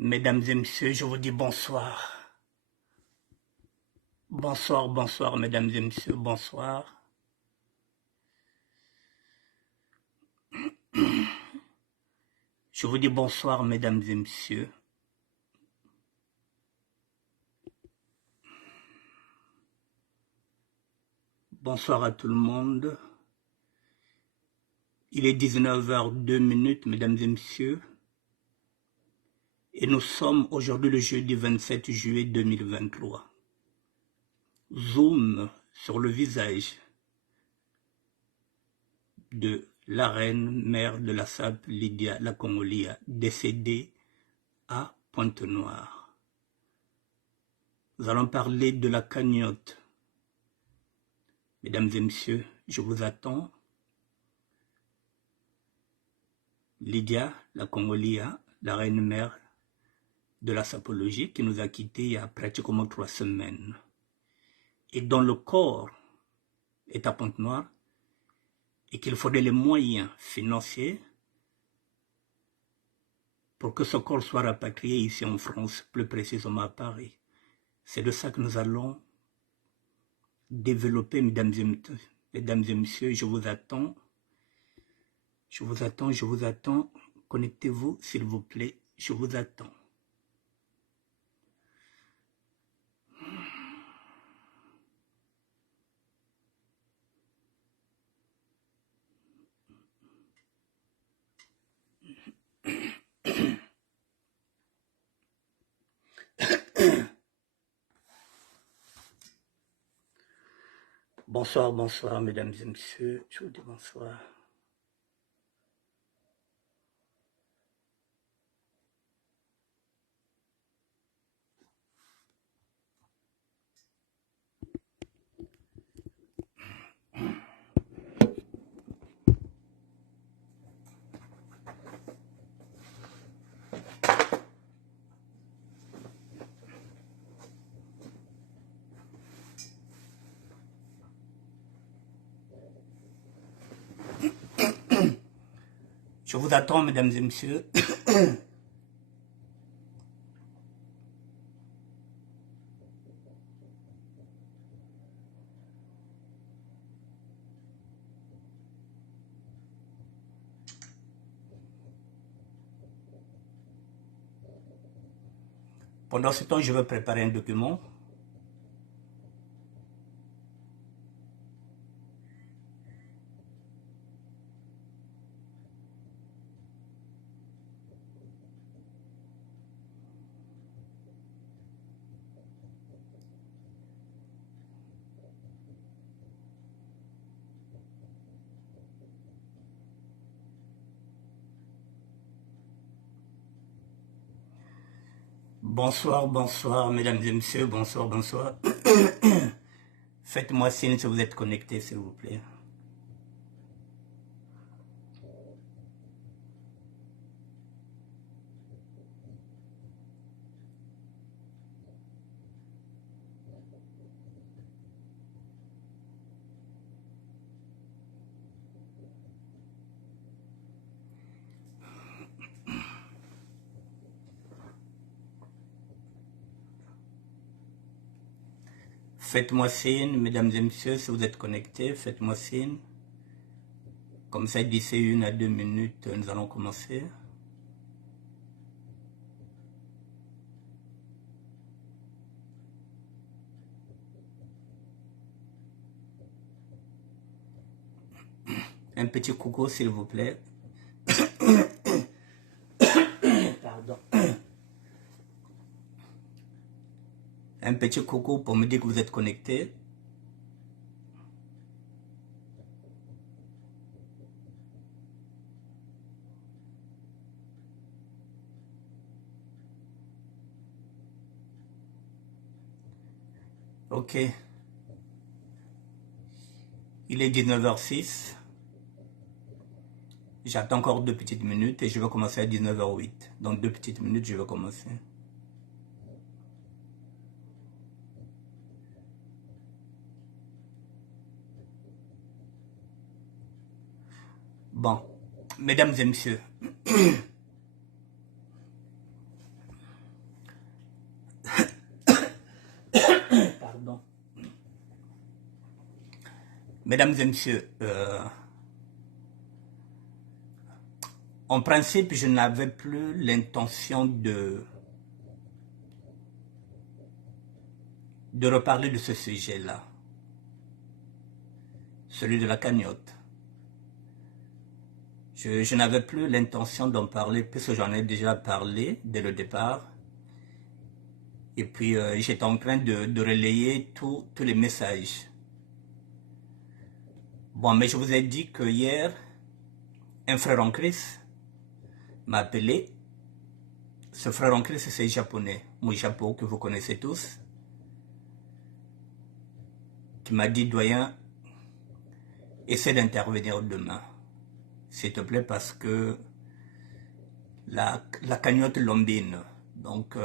Mesdames et messieurs, je vous dis bonsoir. Bonsoir, bonsoir, mesdames et messieurs, bonsoir. Je vous dis bonsoir, mesdames et messieurs. Bonsoir à tout le monde. Il est 19h02, mesdames et messieurs. Et nous sommes aujourd'hui le jeudi 27 juillet 2023. Zoom sur le visage de la reine mère de la SAP, Lydia la Congolia, décédée à Pointe-Noire. Nous allons parler de la cagnotte. Mesdames et messieurs, je vous attends. Lydia la Congolia, la reine mère de la sapologie, qui nous a quittés il y a pratiquement 3 semaines, et dont le corps est à Pointe-Noire, et qu'il faudrait les moyens financiers pour que ce corps soit rapatrié ici en France, plus précisément à Paris. C'est de ça que nous allons développer, mesdames et messieurs. Je vous attends. Je vous attends, je vous attends. Connectez-vous, s'il vous plaît. Je vous attends. Bonsoir, bonsoir, mesdames et messieurs. Je vous dis bonsoir. Je vous attends, mesdames et messieurs. Pendant ce temps, je vais préparer un document. Bonsoir, bonsoir, mesdames et messieurs, bonsoir, bonsoir. Faites-moi signe si vous êtes connectés, s'il vous plaît. Faites-moi signe, mesdames et messieurs, si vous êtes connectés, faites-moi signe. Comme ça, d'ici 1 à 2 minutes, nous allons commencer. Un petit coucou, s'il vous plaît. Pardon. Un petit coucou pour me dire que vous êtes connectés. Ok. Il est 19h06. J'attends encore 2 petites minutes et je vais commencer à 19h08. Dans 2 petites minutes, je vais commencer. Bon. Mesdames et messieurs, pardon. Mesdames et messieurs, en principe, je n'avais plus l'intention de reparler de ce sujet-là, celui de la cagnotte. Je n'avais plus l'intention d'en parler puisque j'en ai déjà parlé dès le départ. Et puis j'étais en train de relayer tous les messages. Bon, mais je vous ai dit que hier, un frère en Christ m'a appelé. Ce frère en Christ, c'est japonais, Moujapo, que vous connaissez tous, qui m'a dit, doyen, essaie d'intervenir demain, s'il te plaît, parce que la cagnotte lombine, donc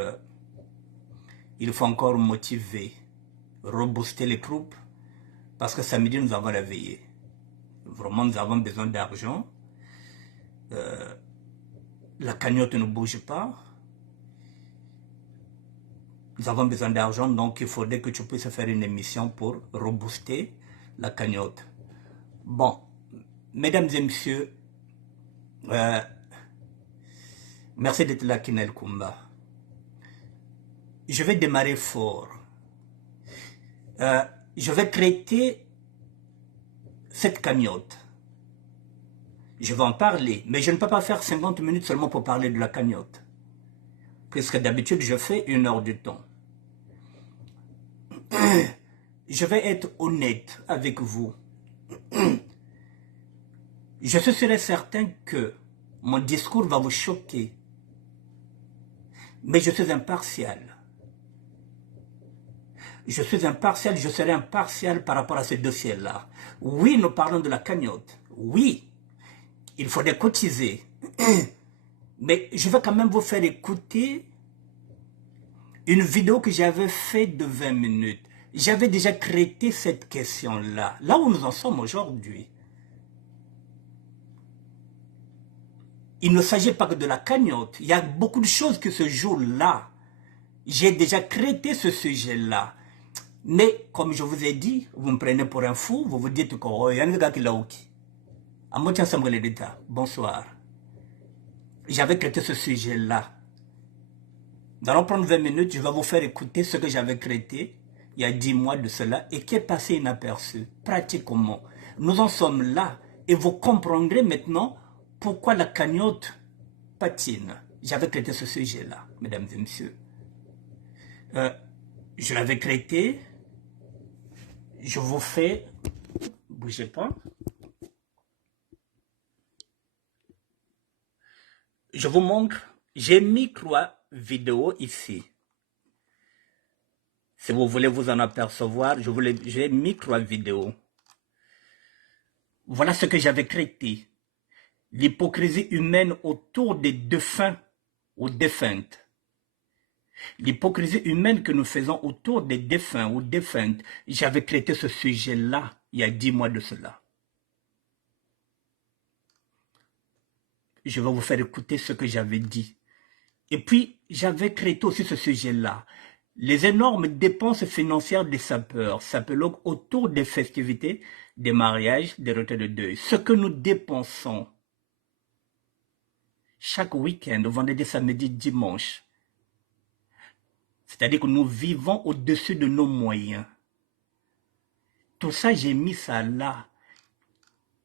il faut encore motiver, rebooster les troupes, parce que samedi, nous avons la veillée. Vraiment, nous avons besoin d'argent. La cagnotte ne bouge pas. Nous avons besoin d'argent, donc il faudrait que tu puisses faire une émission pour rebooster la cagnotte. Bon, mesdames et messieurs, merci d'être là, Kinel Kumba. Je vais démarrer fort. Je vais traiter cette cagnotte. Je vais en parler, mais je ne peux pas faire 50 minutes seulement pour parler de la cagnotte. Puisque d'habitude, je fais 1 heure de temps. Je vais être honnête avec vous. Je serai certain que mon discours va vous choquer. Mais je suis impartial. Je suis impartial, je serai impartial par rapport à ce dossier-là. Oui, nous parlons de la cagnotte. Oui, il faudrait cotiser. Mais je vais quand même vous faire écouter une vidéo que j'avais faite de 20 minutes. J'avais déjà traité cette question-là, là où nous en sommes aujourd'hui. Il ne s'agit pas que de la cagnotte. Il y a beaucoup de choses qui se jouent là. J'ai déjà traité ce sujet-là. Mais, comme je vous ai dit, vous me prenez pour un fou, vous vous dites que il y a un gars qui l'a ouki. À moi, tiens, bonsoir. J'avais traité ce sujet-là. Nous allons prendre 20 minutes, je vais vous faire écouter ce que j'avais traité il y a 10 mois de cela et qui est passé inaperçu, pratiquement. Nous en sommes là et vous comprendrez maintenant pourquoi la cagnotte patine. J'avais traité ce sujet-là, mesdames et messieurs. Je l'avais traité. Je vous fais... Bougez pas. Je vous montre. J'ai mis 3 vidéos ici. Si vous voulez vous en apercevoir, j'ai mis 3 vidéos. Voilà ce que j'avais traité. L'hypocrisie humaine autour des défunts ou défuntes. L'hypocrisie humaine que nous faisons autour des défunts ou défuntes. J'avais traité ce sujet-là il y a 10 mois de cela. Je vais vous faire écouter ce que j'avais dit. Et puis, j'avais traité aussi ce sujet-là. Les énormes dépenses financières des sapeurs autour des festivités, des mariages, des retraites de deuil. Ce que nous dépensons chaque week-end, vendredi, samedi, dimanche. C'est-à-dire que nous vivons au-dessus de nos moyens. Tout ça, j'ai mis ça là.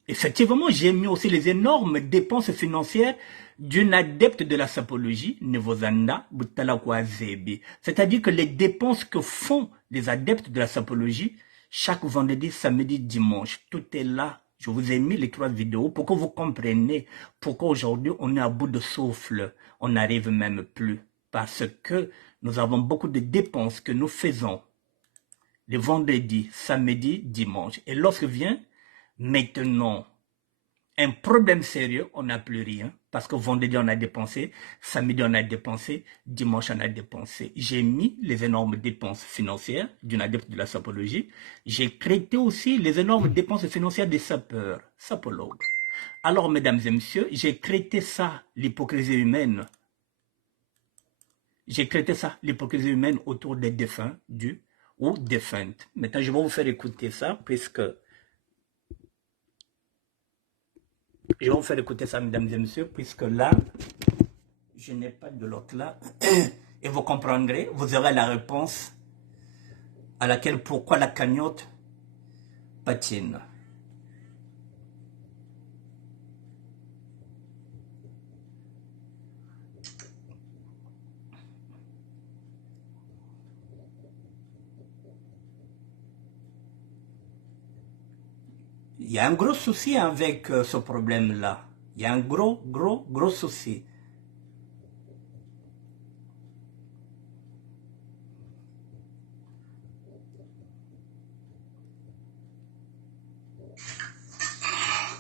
Effectivement, j'ai mis aussi les énormes dépenses financières d'une adepte de la sapologie, Nevozanda Butalakwazebi. C'est-à-dire que les dépenses que font les adeptes de la sapologie, chaque vendredi, samedi, dimanche, tout est là. Je vous ai mis les 3 vidéos pour que vous compreniez pourquoi aujourd'hui on est à bout de souffle. On n'arrive même plus. Parce que nous avons beaucoup de dépenses que nous faisons les vendredis, samedi, dimanche. Et lorsque vient maintenant un problème sérieux, on n'a plus rien. Parce que vendredi, on a dépensé, samedi, on a dépensé, dimanche, on a dépensé. J'ai mis les énormes dépenses financières d'une adepte de la sapologie. J'ai traité aussi les énormes dépenses financières des sapeurs, sapologues. Alors, mesdames et messieurs, j'ai traité ça, l'hypocrisie humaine. J'ai traité ça, l'hypocrisie humaine autour des défunts, du ou défuntes. Maintenant, je vais vous faire écouter ça, puisque je vais vous faire écouter ça, mesdames et messieurs, puisque là, je n'ai pas de l'autre là. Et vous comprendrez, vous aurez la réponse à laquelle pourquoi la cagnotte patine. Il y a un gros souci avec ce problème-là. Il y a un gros souci.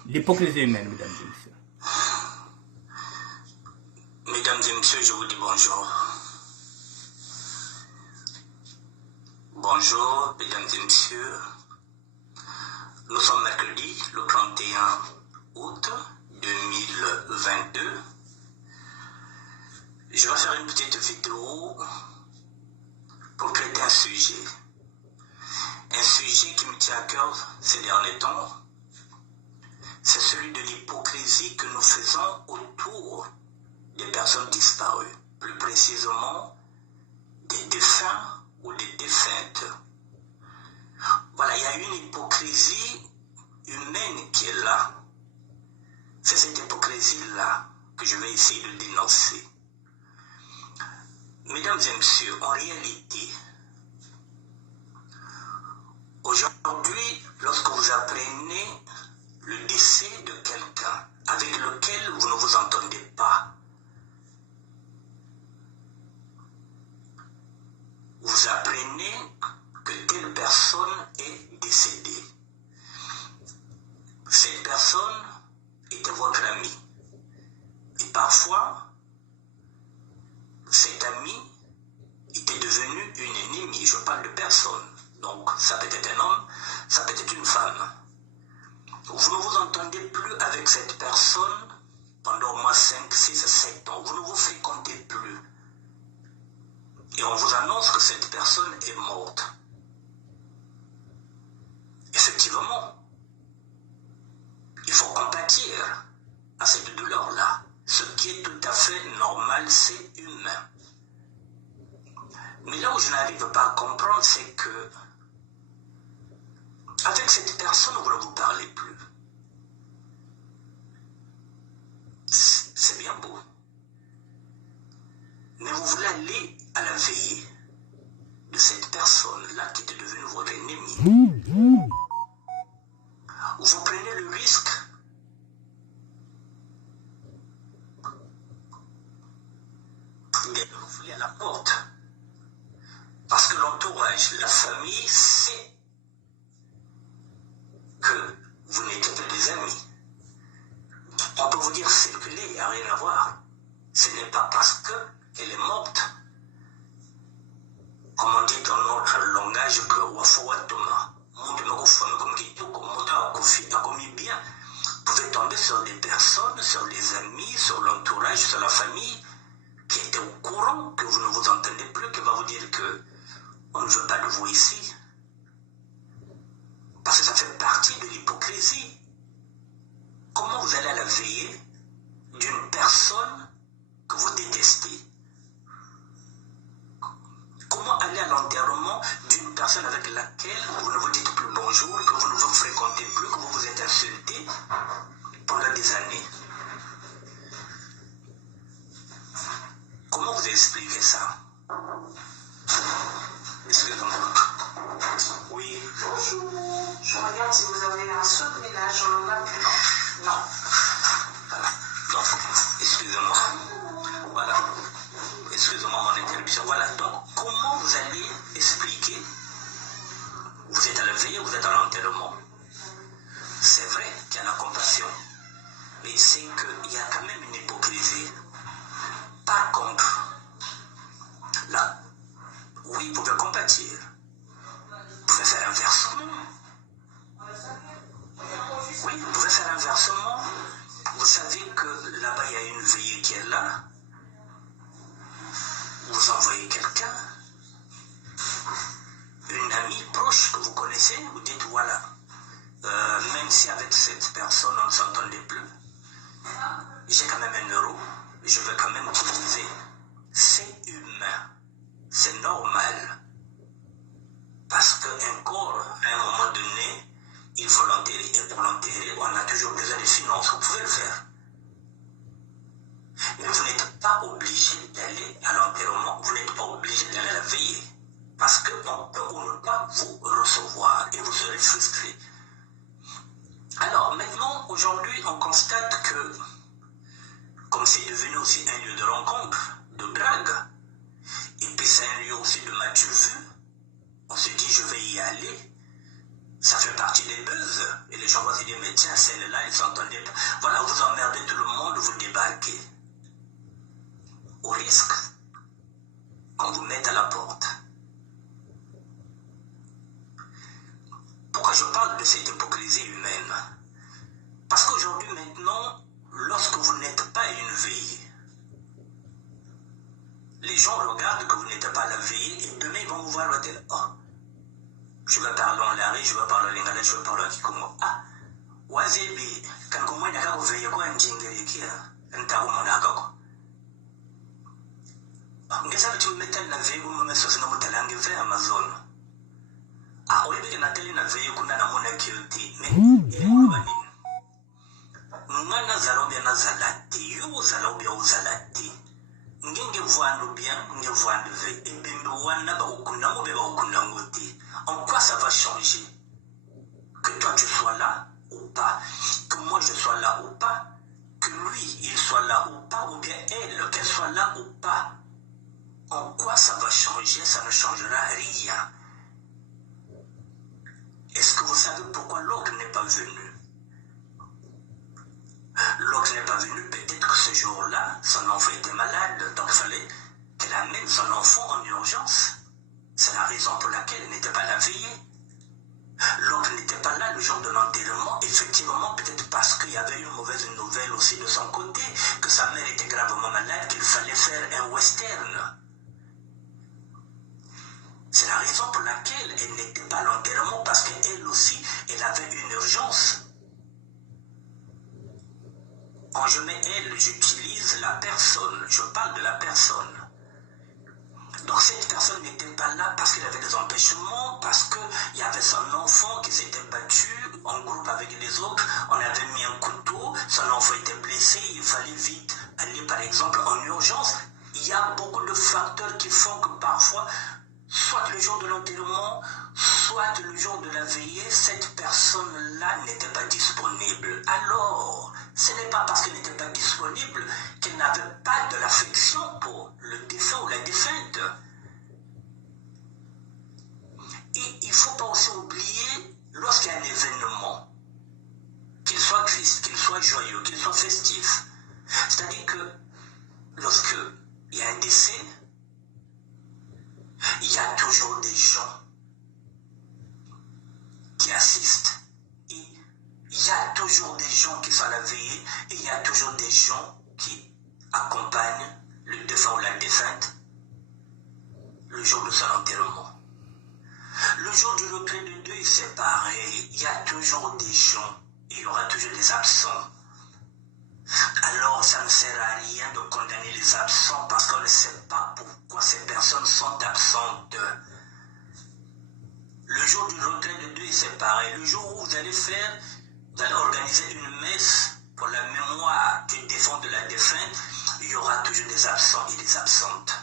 L'hypocrisie humaine, mesdames et messieurs. Mesdames et messieurs, je vous dis bonjour. Bonjour, mesdames et messieurs. Nous sommes mercredi, le 31 août 2022. Je vais faire une petite vidéo pour traiter un sujet. Un sujet qui me tient à cœur ces derniers temps. C'est celui de l'hypocrisie que nous faisons autour des personnes disparues. Plus précisément, des défunts ou des défuntes. Voilà, il y a une hypocrisie humaine qui est là. C'est cette hypocrisie-là que je vais essayer de dénoncer. Mesdames et messieurs, en réalité, aujourd'hui, lorsque vous apprenez le décès de quelqu'un avec lequel vous ne vous entendez pas, vous apprenez que telle personne est décédée. Cette personne était votre ami. Et parfois, cet ami était devenu une ennemie. Je parle de personne. Donc, ça peut être un homme, ça peut être une femme. Vous ne vous entendez plus avec cette personne pendant au moins 5, 6, 7 ans. Vous ne vous fréquentez plus. Et on vous annonce que cette personne est morte. Effectivement, il faut compatir à cette douleur-là. Ce qui est tout à fait normal, c'est humain. Mais là où je n'arrive pas à comprendre, c'est que avec cette personne, vous ne vous parlez plus. C'est bien beau. Mais vous voulez aller à la veillée de cette personne-là qui était devenue votre ennemi. Vous prenez le risque d'être refoulé à la porte. Parce que l'entourage, la famille sait que vous n'êtes que des amis. On peut vous dire circuler, il n'y a rien à voir. Ce n'est pas parce qu'elle est morte, comme on dit dans notre langage, que Wafawatoma, bien, pouvait tomber sur des personnes, sur des amis, sur l'entourage, sur la famille, qui étaient au courant que vous ne vous entendez plus, qui va vous dire que on ne veut pas de vous ici. Parce que ça fait partie de l'hypocrisie. Comment vous allez à la veillée d'une personne que vous détestez? Comment aller à l'enterrement d'une personne avec laquelle vous ne vous dites plus bonjour, que vous ne vous fréquentez plus, que vous vous êtes insulté pendant des années? Comment vous expliquez ça? Excusez-moi. Oui, bonjour. Je regarde si vous avez un seau de ménage, on n'en a plus. Non. Voilà. Donc, excusez-moi. Voilà. Excusez-moi mon interruption. Voilà. Donc, comment vous allez expliquer? Vous êtes à la veille, vous êtes à l'enterrement. C'est vrai qu'il y a la compassion. Mais c'est qu'il y a quand même une hypocrisie. Par contre, là, oui, vous pouvez compatir. Vous pouvez faire un versement. Oui, vous pouvez faire un versement personne, on ne s'entendait plus. J'ai quand même 1 euro, je vais quand même utiliser. C'est humain, c'est normal. Parce qu'un corps, à un moment donné, il faut l'enterrer. Et pour l'enterrer, on a toujours besoin de finances. Vous pouvez le faire. Mais vous n'êtes pas obligé d'aller à l'enterrement. Vous n'êtes pas obligé d'aller à la veillée. Parce qu'on peut ou ne pas vous recevoir et vous serez frustré. Alors maintenant, aujourd'hui, on constate que, comme c'est devenu aussi un lieu de rencontre, de drague, et puis c'est un lieu aussi de mature vue, on se dit je vais y aller, ça fait partie des buzz, et les gens vont se dire mais tiens, celle-là, ils s'entendaient pas. Voilà, vous emmerdez tout le monde, vous débarquez. Au risque qu'on vous mette à la porte. Pourquoi je parle de cette hypocrisie humaine? Parce qu'aujourd'hui, maintenant, lorsque vous n'êtes pas à une veillée, les gens regardent que vous n'êtes pas à la veillée et demain ils vont vous voir l'hôtel. Oh, je vais parler en lari, je vais parler en lingala, je vais parler en kikomo. Ah, wazebi, quand vous m'avez dit que vous veillez quoi en djingerikia, en taoumonaka quoi. Ngesa tu metal na veille, vous me mettez sur le talangue vers Amazon. Ah, au lieu de natali na veille, kuna na mona kilti, mais il est mouani. Ngana zalobia na zalati, yo zalobia o zalati. Ngenge voando bien, nge voando ve, et bimbe wana ba ukunda mo be ba ukunda ngoti. En quoi ça va changer? Que toi tu sois là ou pas, que moi je sois là ou pas, que lui il soit là ou pas, ou bien elle qu'elle soit là ou pas. En quoi ça va changer? Ça ne changera rien. Est-ce que vous savez pourquoi l'autre n'est pas venu? L'autre n'est pas venu, peut-être que ce jour-là, son enfant était malade, donc il fallait qu'elle amène son enfant en urgence. C'est la raison pour laquelle elle n'était pas là veillée. L'autre n'était pas là le jour de l'enterrement, effectivement, peut-être parce qu'il y avait une mauvaise nouvelle aussi de son côté, que sa mère était gravement malade, qu'il fallait faire un western. C'est la raison pour laquelle elle n'était pas à l'enterrement, parce qu'elle aussi, elle avait une urgence. Quand je mets elle, j'utilise la personne, je parle de la personne. Donc cette personne n'était pas là parce qu'il avait des empêchements, parce qu'il y avait son enfant qui s'était battu en groupe avec les autres, on avait mis un couteau, son enfant était blessé, il fallait vite aller par exemple en urgence. Il y a beaucoup de facteurs qui font que parfois, soit le jour de l'enterrement, soit le jour de la veillée, cette personne-là n'était pas disponible. Alors, ce n'est pas parce qu'elle n'était pas disponible qu'elle n'avait pas de l'affection pour le défunt ou la défunte. Et il ne faut pas aussi oublier, lorsqu'il y a un événement, qu'il soit triste, qu'il soit joyeux, qu'il soit festif, c'est-à-dire que lorsqu'il y a un décès, il y a toujours des gens qui assistent. Et il y a toujours des gens qui sont à la veillée et il y a toujours des gens qui accompagnent le défunt ou la défunte le jour de son enterrement. Le jour du retrait de deuil, c'est pareil. Il y a toujours des gens et il y aura toujours des absents. Alors, ça ne sert à rien de condamner les absents parce qu'on ne sait pas pourquoi ces personnes sont absentes. Le jour du retrait de deuil, c'est pareil. Le jour où vous allez organiser une messe pour la mémoire du défunt de la défunte, il y aura toujours des absents et des absentes.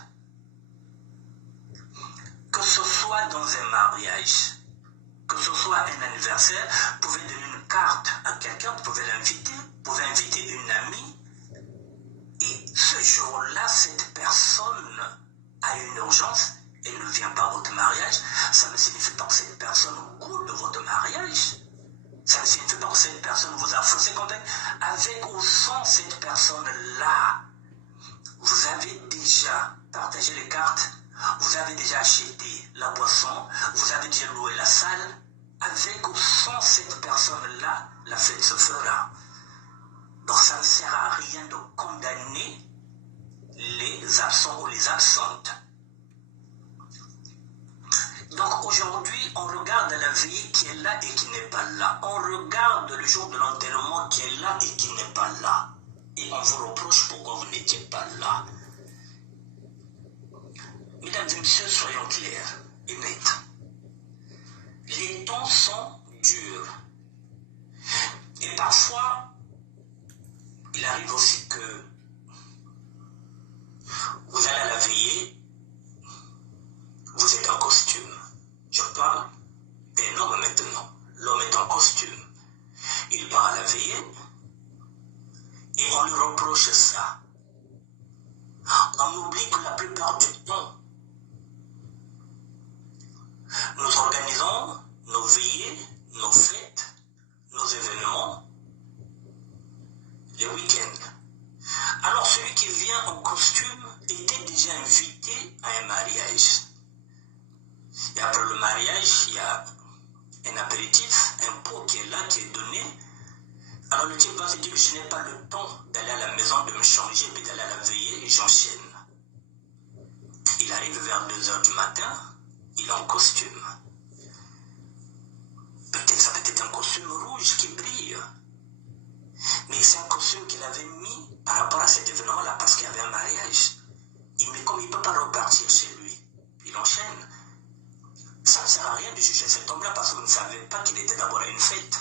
Que ce soit dans un mariage, que ce soit un anniversaire, vous pouvez donner une carte à quelqu'un, vous pouvez l'inviter, vous pouvez inviter une amie. Et ce jour-là, cette personne a une urgence, elle ne vient pas à votre mariage. Ça ne signifie pas que cette personne goûte de votre mariage. Ça ne signifie pas que cette personne vous a faussé contact. Avec ou sans cette personne-là, vous avez déjà partagé les cartes, vous avez déjà acheté la boisson, vous avez déjà loué la salle. Avec ou sans cette personne-là, la fête se fera. Donc ça ne sert à rien de condamner les absents ou les absentes. Donc aujourd'hui, on regarde la veillée qui est là et qui n'est pas là. On regarde le jour de l'enterrement qui est là et qui n'est pas là. Et on vous reproche pourquoi vous n'étiez pas là. Mesdames et messieurs, soyons clairs et nets. Les temps sont durs. Et parfois, il arrive aussi que vous allez à la veillée, vous êtes en costume. Je parle d'un homme maintenant. L'homme est en costume. Il part à la veillée et on lui reproche ça. On oublie que la plupart du temps, nous organisons nos veillées, nos fêtes, nos événements, les week-ends. Alors celui qui vient en costume était déjà invité à un mariage. Et après le mariage, il y a un apéritif, un pot qui est là, qui est donné. Alors le type va se dire que je n'ai pas le temps d'aller à la maison, de me changer, puis d'aller à la veillée, et j'enchaîne. Il arrive vers 2 h du matin, il est en costume. Peut-être ça peut être un costume rouge qui brille. Mais c'est un costume qu'il avait mis par rapport à cet événement-là, parce qu'il y avait un mariage. Mais comme il ne peut pas repartir chez lui, il enchaîne. Ça ne sert à rien de juger cet homme-là parce que vous ne savez pas qu'il était d'abord à une fête.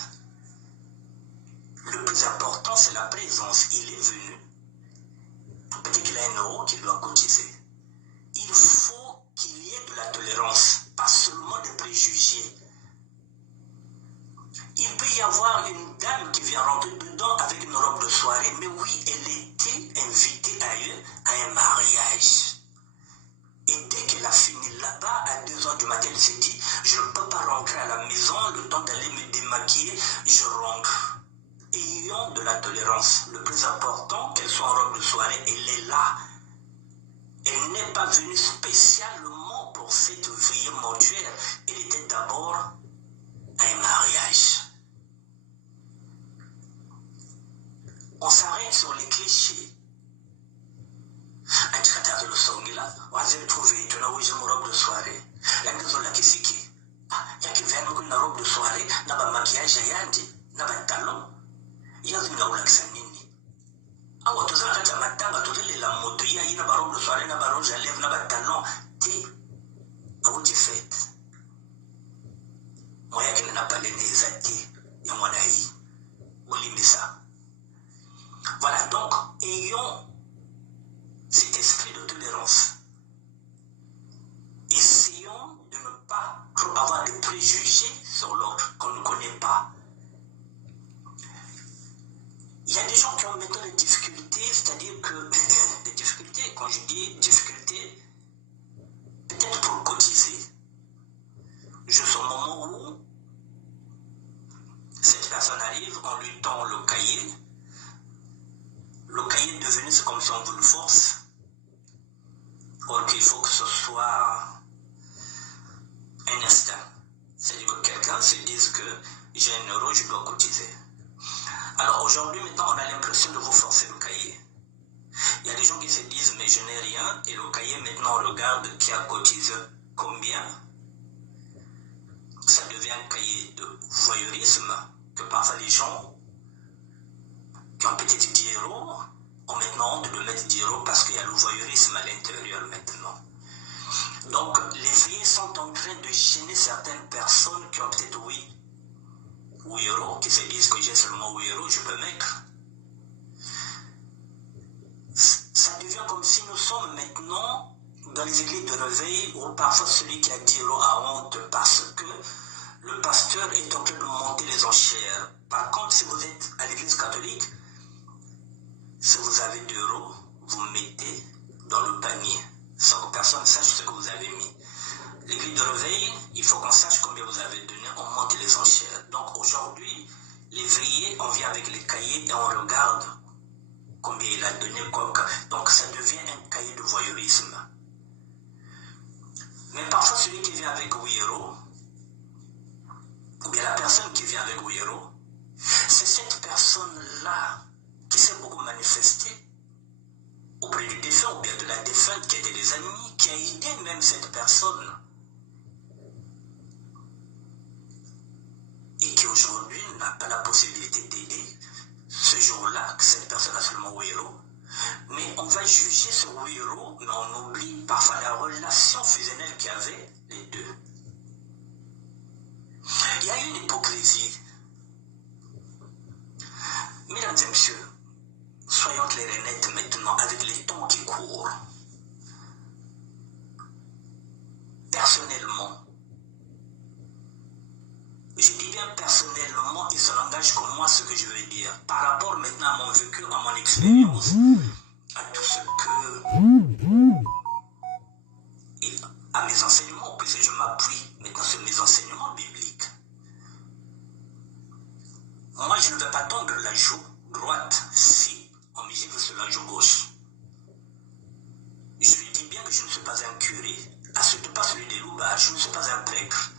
Le plus important, c'est la présence. Il est venu. Peut-être qu'il a 1 euro qu'il doit cotiser. Il faut qu'il y ait de la tolérance, pas seulement des préjugés. Il peut y avoir une dame qui vient rentrer dedans avec une robe de soirée, mais oui, elle était invitée à un mariage. Et dès qu'elle a fini là-bas, à 2 h du matin, elle s'est dit, je ne peux pas rentrer à la maison, le temps d'aller me démaquiller, je rentre. Ayons de la tolérance. Le plus important, qu'elle soit en robe de soirée, elle est là. Elle n'est pas venue spécialement pour cette veillée mortuaire. Elle était d'abord à un mariage. On s'arrête sur les clichés. Antikataza le songila, waziri trouvé tuna wije mu robe de soirée. Yangizo la kisiki. Yakivema kuna robe de soirée, na ba maquillage yandi, na ba talon. Yazina ula kisanini. Awa tuzala kata matanga tuzele la moto ya ina ba robe de soirée na ba rouge à lèvres na ba talon. Ti awuti fête. Moya kina na pale ne zati ya mwana hii. Olimbisa. Voilà, donc ayons cet esprit de tolérance. Essayons de ne pas trop avoir des préjugés sur l'autre qu'on ne connaît pas. Il y a des gens qui ont maintenant des difficultés, c'est-à-dire que des difficultés, quand je dis difficultés, peut-être pour cotiser. Juste au moment où cette personne arrive, on lui tend le cahier. Le cahier est devenu, c'est comme si on vous le force. Or qu'il faut que ce soit un instinct. C'est-à-dire que quelqu'un se dise que j'ai 1 euro, je dois cotiser. Alors aujourd'hui, maintenant, on a l'impression de vous forcer le cahier. Il y a des gens qui se disent, mais je n'ai rien, et le cahier, maintenant, on regarde qui a cotisé combien. Ça devient un cahier de voyeurisme, que parfois les gens qui ont peut-être 10 euros, ont maintenant honte de mettre 10 euros parce qu'il y a le voyeurisme à l'intérieur maintenant. Donc, les veillées sont en train de gêner certaines personnes qui ont peut-être 8 euros, qui se disent que j'ai seulement 8 euros, je peux mettre. Ça devient comme si nous sommes maintenant dans les églises de réveil où parfois celui qui a 10 euros a honte parce que le pasteur est en train de monter les enchères. Par contre, si vous êtes à l'église catholique, si vous avez 2 euros, vous mettez dans le panier, sans que personne sache ce que vous avez mis. L'église de réveil, il faut qu'on sache combien vous avez donné, on monte les enchères. Donc aujourd'hui, les veillées, on vient avec les cahiers et on regarde combien il a donné. Donc ça devient un cahier de voyeurisme. Mais parfois, celui qui vient avec 8 euros, ou bien la personne qui vient avec 8 euros, c'est cette personne-là qui s'est beaucoup manifestée auprès du défunt ou bien de la défunte qui était des amis, qui a aidé même cette personne n'a pas la possibilité d'aider, ce jour-là, cette personne a seulement Wero. Mais on va juger ce Wero, mais on oublie parfois la relation fusionnelle qu'il y avait les deux. Il y a une hypocrisie. Mesdames et messieurs, soyons clairs et nets maintenant avec les temps qui courent. Personnellement, je dis bien personnellement, il se langage comme moi ce que je veux dire. Par rapport maintenant à mon vécu, à mon expérience, à tout ce que... Et à mes enseignements, puisque je m'appuie maintenant sur mes enseignements bibliques. Moi, je ne vais pas tendre la joue droite si on me gifle sur la joue gauche. Je lui dis bien que je ne suis pas un curé, à surtout pas celui des Louba, je ne suis pas un prêtre.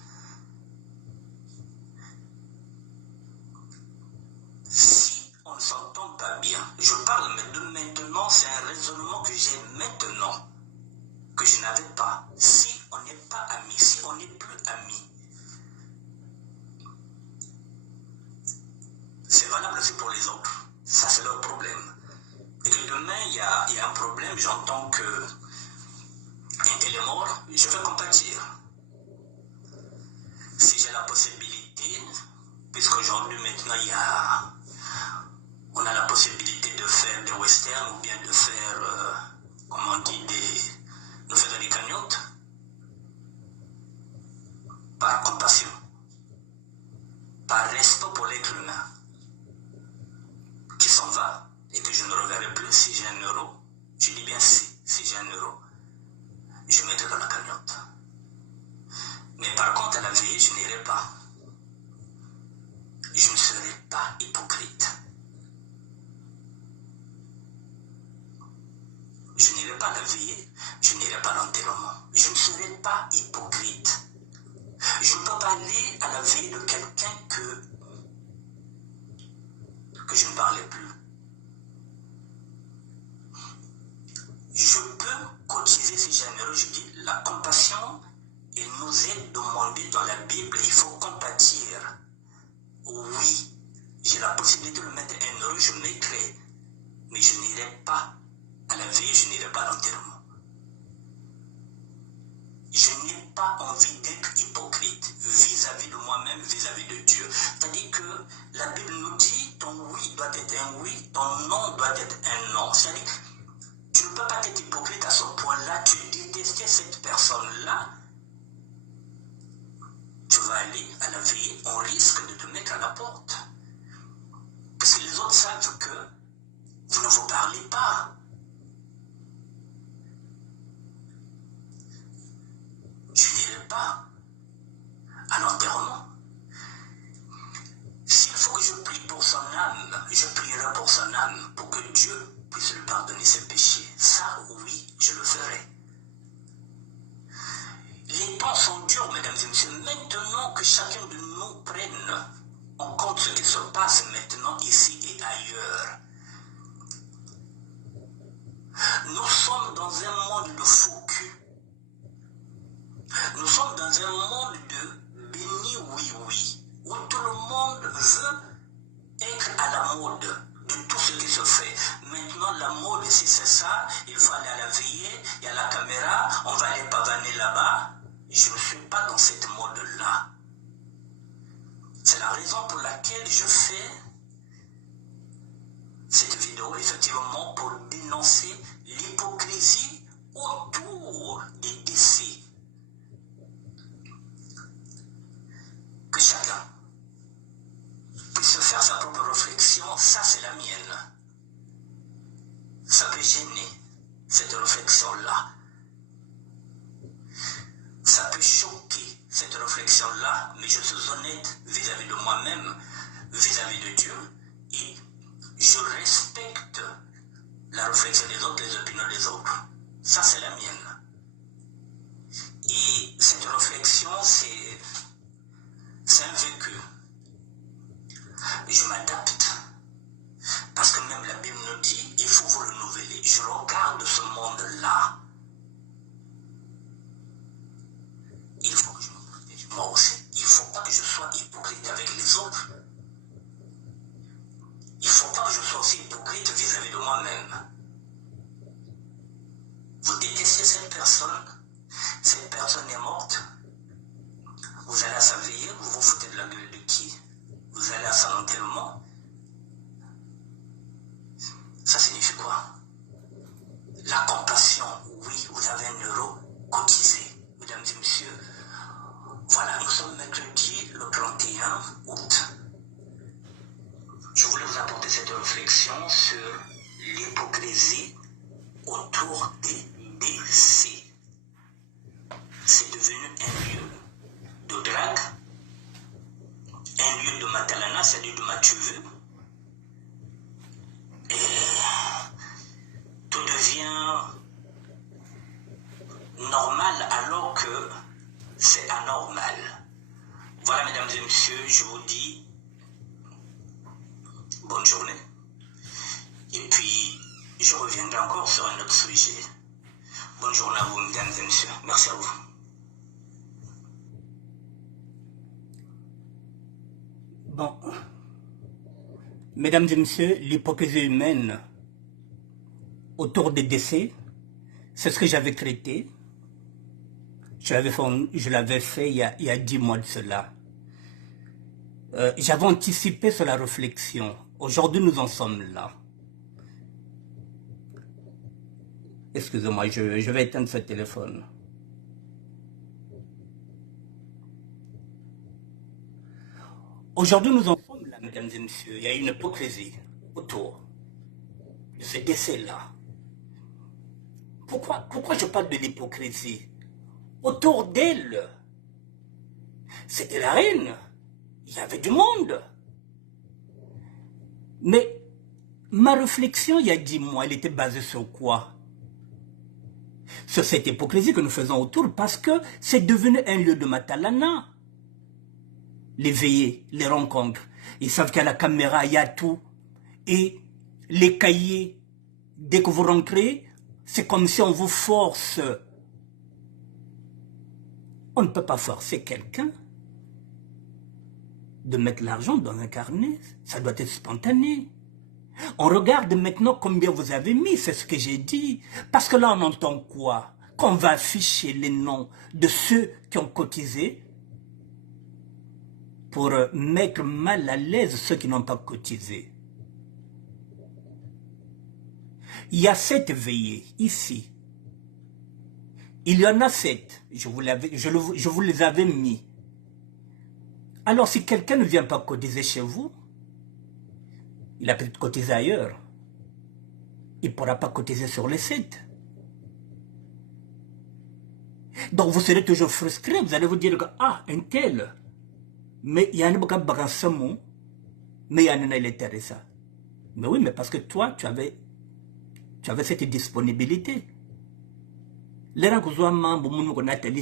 Si on ne s'entend pas bien, je parle de maintenant, c'est un raisonnement que j'ai maintenant, que je n'avais pas. Si on n'est pas amis, si on n'est plus amis, c'est valable aussi pour les autres. Ça, c'est leur problème. Et que demain, il y a un problème, j'entends que un tel est mort, je vais compatir. Si j'ai la possibilité, puisqu'aujourd'hui, maintenant, on a la possibilité de faire des westerns ou bien de faire, comment on dit, de faire des cagnottes, par compassion, par respect pour l'être humain, qui s'en va et que je ne reverrai plus si j'ai un euro. Je dis bien si j'ai un euro, je mettrai dans la cagnotte. Mais par contre, à la veillée, je n'irai pas. Je ne serai pas hypocrite. Je n'irai pas à la veillée, je n'irai pas à l'enterrement. Je ne serai pas hypocrite. Je ne peux pas aller à la veillée de quelqu'un que je ne parlais plus. Je peux cotiser si j'ai un euro, je dis la compassion, il nous est demandé dans la Bible, il faut compatir. Oui, j'ai la possibilité de mettre un euro, je mettrai, mais je n'irai pas à la veille, je n'irai pas à l'enterrement. Je n'ai pas envie d'être hypocrite vis-à-vis de moi-même, vis-à-vis de Dieu. C'est-à-dire que la Bible nous dit, ton oui doit être un oui, ton non doit être un non. C'est-à-dire que tu ne peux pas être hypocrite à ce point-là, tu détestais cette personne-là, tu vas aller à la veillée, on risque de te mettre à la porte. Parce que les autres savent que vous ne vous parlez pas. Je n'irai pas à l'enterrement. S'il faut que je prie pour son âme, je prierai pour son âme, pour que Dieu puisse lui pardonner ses péchés. Ça, oui, je le ferai. Les temps sont durs, mesdames et messieurs. Maintenant que chacun de nous prenne en compte ce qui se passe maintenant ici et ailleurs, nous sommes dans un monde de faux cul. Nous sommes dans un monde de béni oui, où tout le monde veut être à la mode de tout ce qui se fait. Maintenant, la mode, si c'est ça, il faut aller à la veillée, il y a la caméra, on va aller pavaner là-bas. Je ne suis pas dans cette mode-là. C'est la raison pour laquelle je fais cette vidéo, effectivement, pour dénoncer l'hypocrisie autour des décès. Que chacun puisse faire sa propre réflexion, ça c'est la mienne. Ça peut gêner, cette réflexion-là. Ça peut choquer, cette réflexion-là, mais je suis honnête vis-à-vis de moi-même, vis-à-vis de Dieu, et je respecte la réflexion des autres, les opinions des autres. Ça c'est la mienne. Et cette réflexion, c'est un vécu. Je m'adapte. Parce que même la Bible nous dit, il faut vous renouveler. Je regarde ce monde-là. Il faut que je me protège moi aussi. Il ne faut pas que je sois hypocrite avec les autres. cette personne est morte. Vous allez à sa veillée, vous vous foutez de la gueule de qui? Vous allez à son enterrement. Ça signifie quoi? La compassion, oui, vous avez 1 euro cotisé. Mesdames et messieurs, voilà, nous sommes mercredi le 31 août. Je voulais vous apporter cette réflexion sur l'hypocrisie autour des décès. C'est devenu un lieu de drague, un lieu de matalana, c'est-à-dire de matuvu. Et tout devient normal alors que c'est anormal. Voilà, mesdames et messieurs, je vous dis bonne journée. Et puis, je reviendrai encore sur un autre sujet. Bonne journée à vous, mesdames et messieurs. Merci à vous. Bon, mesdames et messieurs, l'hypocrisie humaine autour des décès, c'est ce que j'avais traité. Je l'avais fait il y a 10 mois de cela. J'avais anticipé sur la réflexion. Aujourd'hui, nous en sommes là. Excusez-moi, je vais éteindre ce téléphone. Aujourd'hui, nous en sommes là, mesdames et messieurs. Il y a une hypocrisie autour de ce décès-là. Pourquoi je parle de l'hypocrisie? Autour d'elle, c'était la reine. Il y avait du monde. Mais ma réflexion, il y a 10 mois, elle était basée sur quoi? Sur cette hypocrisie que nous faisons autour, parce que c'est devenu un lieu de matalana. Les veillées, les rencontres. Ils savent qu'à la caméra, il y a tout. Et les cahiers, dès que vous rentrez, c'est comme si on vous force. On ne peut pas forcer quelqu'un de mettre l'argent dans un carnet. Ça doit être spontané. On regarde maintenant combien vous avez mis, c'est ce que j'ai dit. Parce que là, on entend quoi? Qu'on va afficher les noms de ceux qui ont cotisé pour mettre mal à l'aise ceux qui n'ont pas cotisé. Il y a 7 veillées ici. Il y en a 7. Je vous les avais mis. Alors si quelqu'un ne vient pas cotiser chez vous, il a peut-être cotisé ailleurs. Il ne pourra pas cotiser sur les 7. Donc vous serez toujours frustré. Vous allez vous dire que, ah, un tel. Mais il y a un bagassamo. Mais il y a un intéressant. Mais oui, mais parce que toi, tu avais cette disponibilité. Les gens qui sont membres de l'hôtel,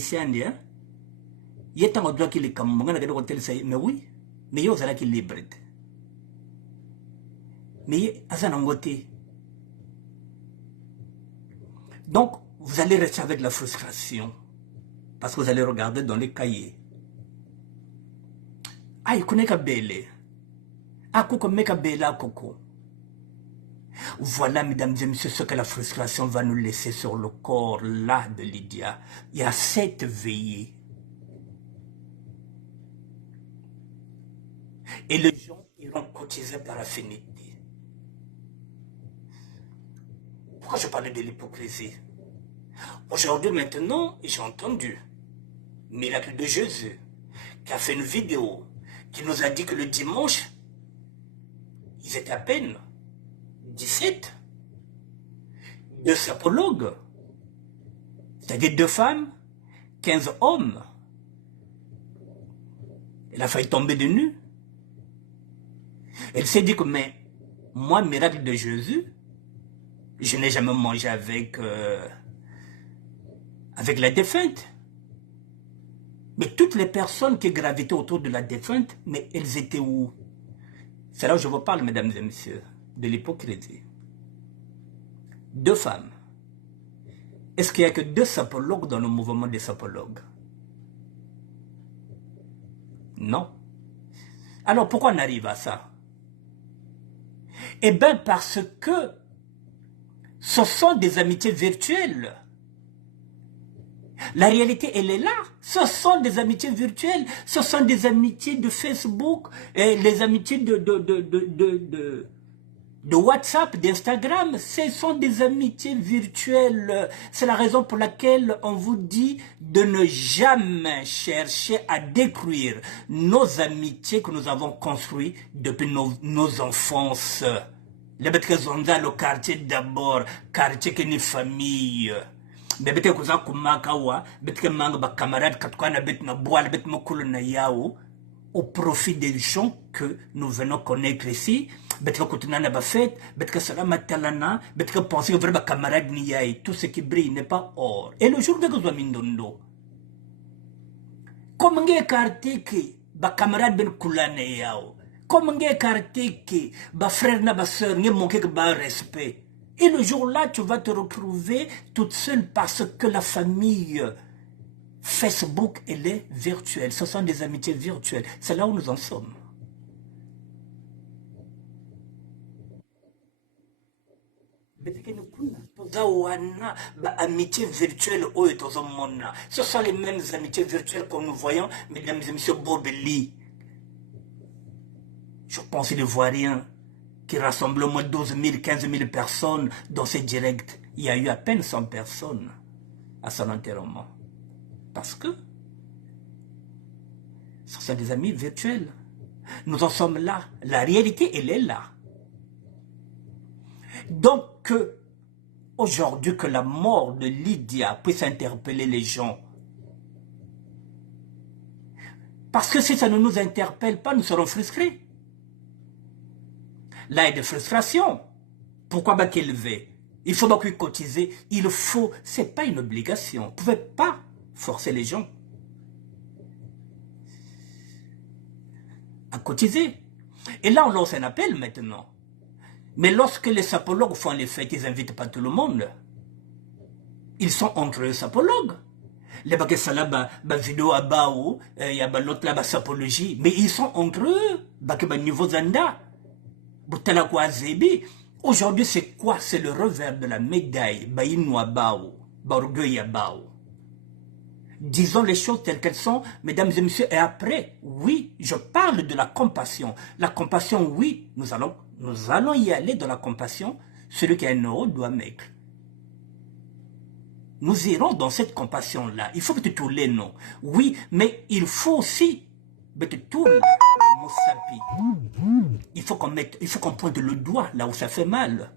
il y a tant de gens qui les caméras, mais oui, mais il y a des gens qui libre. Mais il y a des gens. Donc, vous allez rester avec la frustration. Parce que vous allez regarder dans les cahiers. Ah, il connaît qu'à belle. Ah, koko meka belle, ah, koko. Voilà, mesdames et messieurs, ce que la frustration va nous laisser sur le corps, là, de Lydia. Il y a 7 veillées. Et les gens iront cotiser par affinité. Pourquoi je parlais de l'hypocrisie? Aujourd'hui, maintenant, j'ai entendu Miracle de Jésus, qui a fait une vidéo, qui nous a dit que le dimanche, ils étaient à peine 17. 2 sapologues, c'est-à-dire 2 femmes, 15 hommes. Elle a failli tomber de nu. Elle s'est dit que, mais moi, miracle de Jésus, je n'ai jamais mangé avec la défunte. Mais toutes les personnes qui gravitaient autour de la défunte, mais elles étaient où? C'est là où je vous parle, mesdames et messieurs, de l'hypocrisie. 2 femmes. Est-ce qu'il n'y a que 2 sapologues dans le mouvement des sapologues? Non. Alors pourquoi on arrive à ça? Eh bien parce que ce sont des amitiés virtuelles. La réalité, elle est là. Ce sont des amitiés virtuelles, ce sont des amitiés de Facebook, et les amitiés de WhatsApp, d'Instagram. Ce sont des amitiés virtuelles. C'est la raison pour laquelle on vous dit de ne jamais chercher à détruire nos amitiés que nous avons construites depuis nos enfances. Les bêtes le quartier d'abord, quartier qui est une famille. Mais bete kuza kumaka wa bete manga ba camarade katukana bete na boile bete mokolo na yao au profit des gens que nous venons connaître ici. Bete kutuna na ba fête bete salama talana bete penser que vrai ba camarade ni yai tout ce qui brille n'est pas or. Et le jour de kuzwa mindondo comme nge quartier ki ba camarade ben kulana yao comme nge quartier ki ba frère na ba sœur nge manquer que ba respect. Et le jour-là, tu vas te retrouver toute seule parce que la famille Facebook, elle est virtuelle. Ce sont des amitiés virtuelles. C'est là où nous en sommes. Amitié virtuelle, ce sont les mêmes amitiés virtuelles que nous voyons, mesdames et messieurs, Bobeli. Je pense les Ivoiriens qui rassemble au moins 12 000, 15 000 personnes dans ces directs. Il y a eu à peine 100 personnes à son enterrement. Parce que ce sont des amis virtuels. Nous en sommes là. La réalité, elle est là. Donc, aujourd'hui, que la mort de Lydia puisse interpeller les gens. Parce que si ça ne nous interpelle pas, nous serons frustrés. Là, il y a des frustrations. Pourquoi pas qu'élever? Il faut donc cotiser. Il faut. Ce n'est pas une obligation. Vous ne pouvez pas forcer les gens à cotiser. Et là, on lance un appel maintenant. Mais lorsque les sapologues font les fêtes, ils n'invitent pas tout le monde. Ils sont entre eux sapologues. Les baguettes salaba, vidéo à bao, il y a l'autre là, sapologie. Mais ils sont entre eux. Baguette niveau zanda. Aujourd'hui, c'est quoi? C'est le revers de la médaille. Disons les choses telles qu'elles sont, mesdames et messieurs, et après, oui, je parle de la compassion. La compassion, oui, nous allons y aller dans la compassion. Celui qui a un euro doit mettre. Nous irons dans cette compassion-là. Il faut que tu tournes les noms. Oui, mais il faut aussi que tu tournes. Il faut qu'on pointe le doigt là où ça fait mal.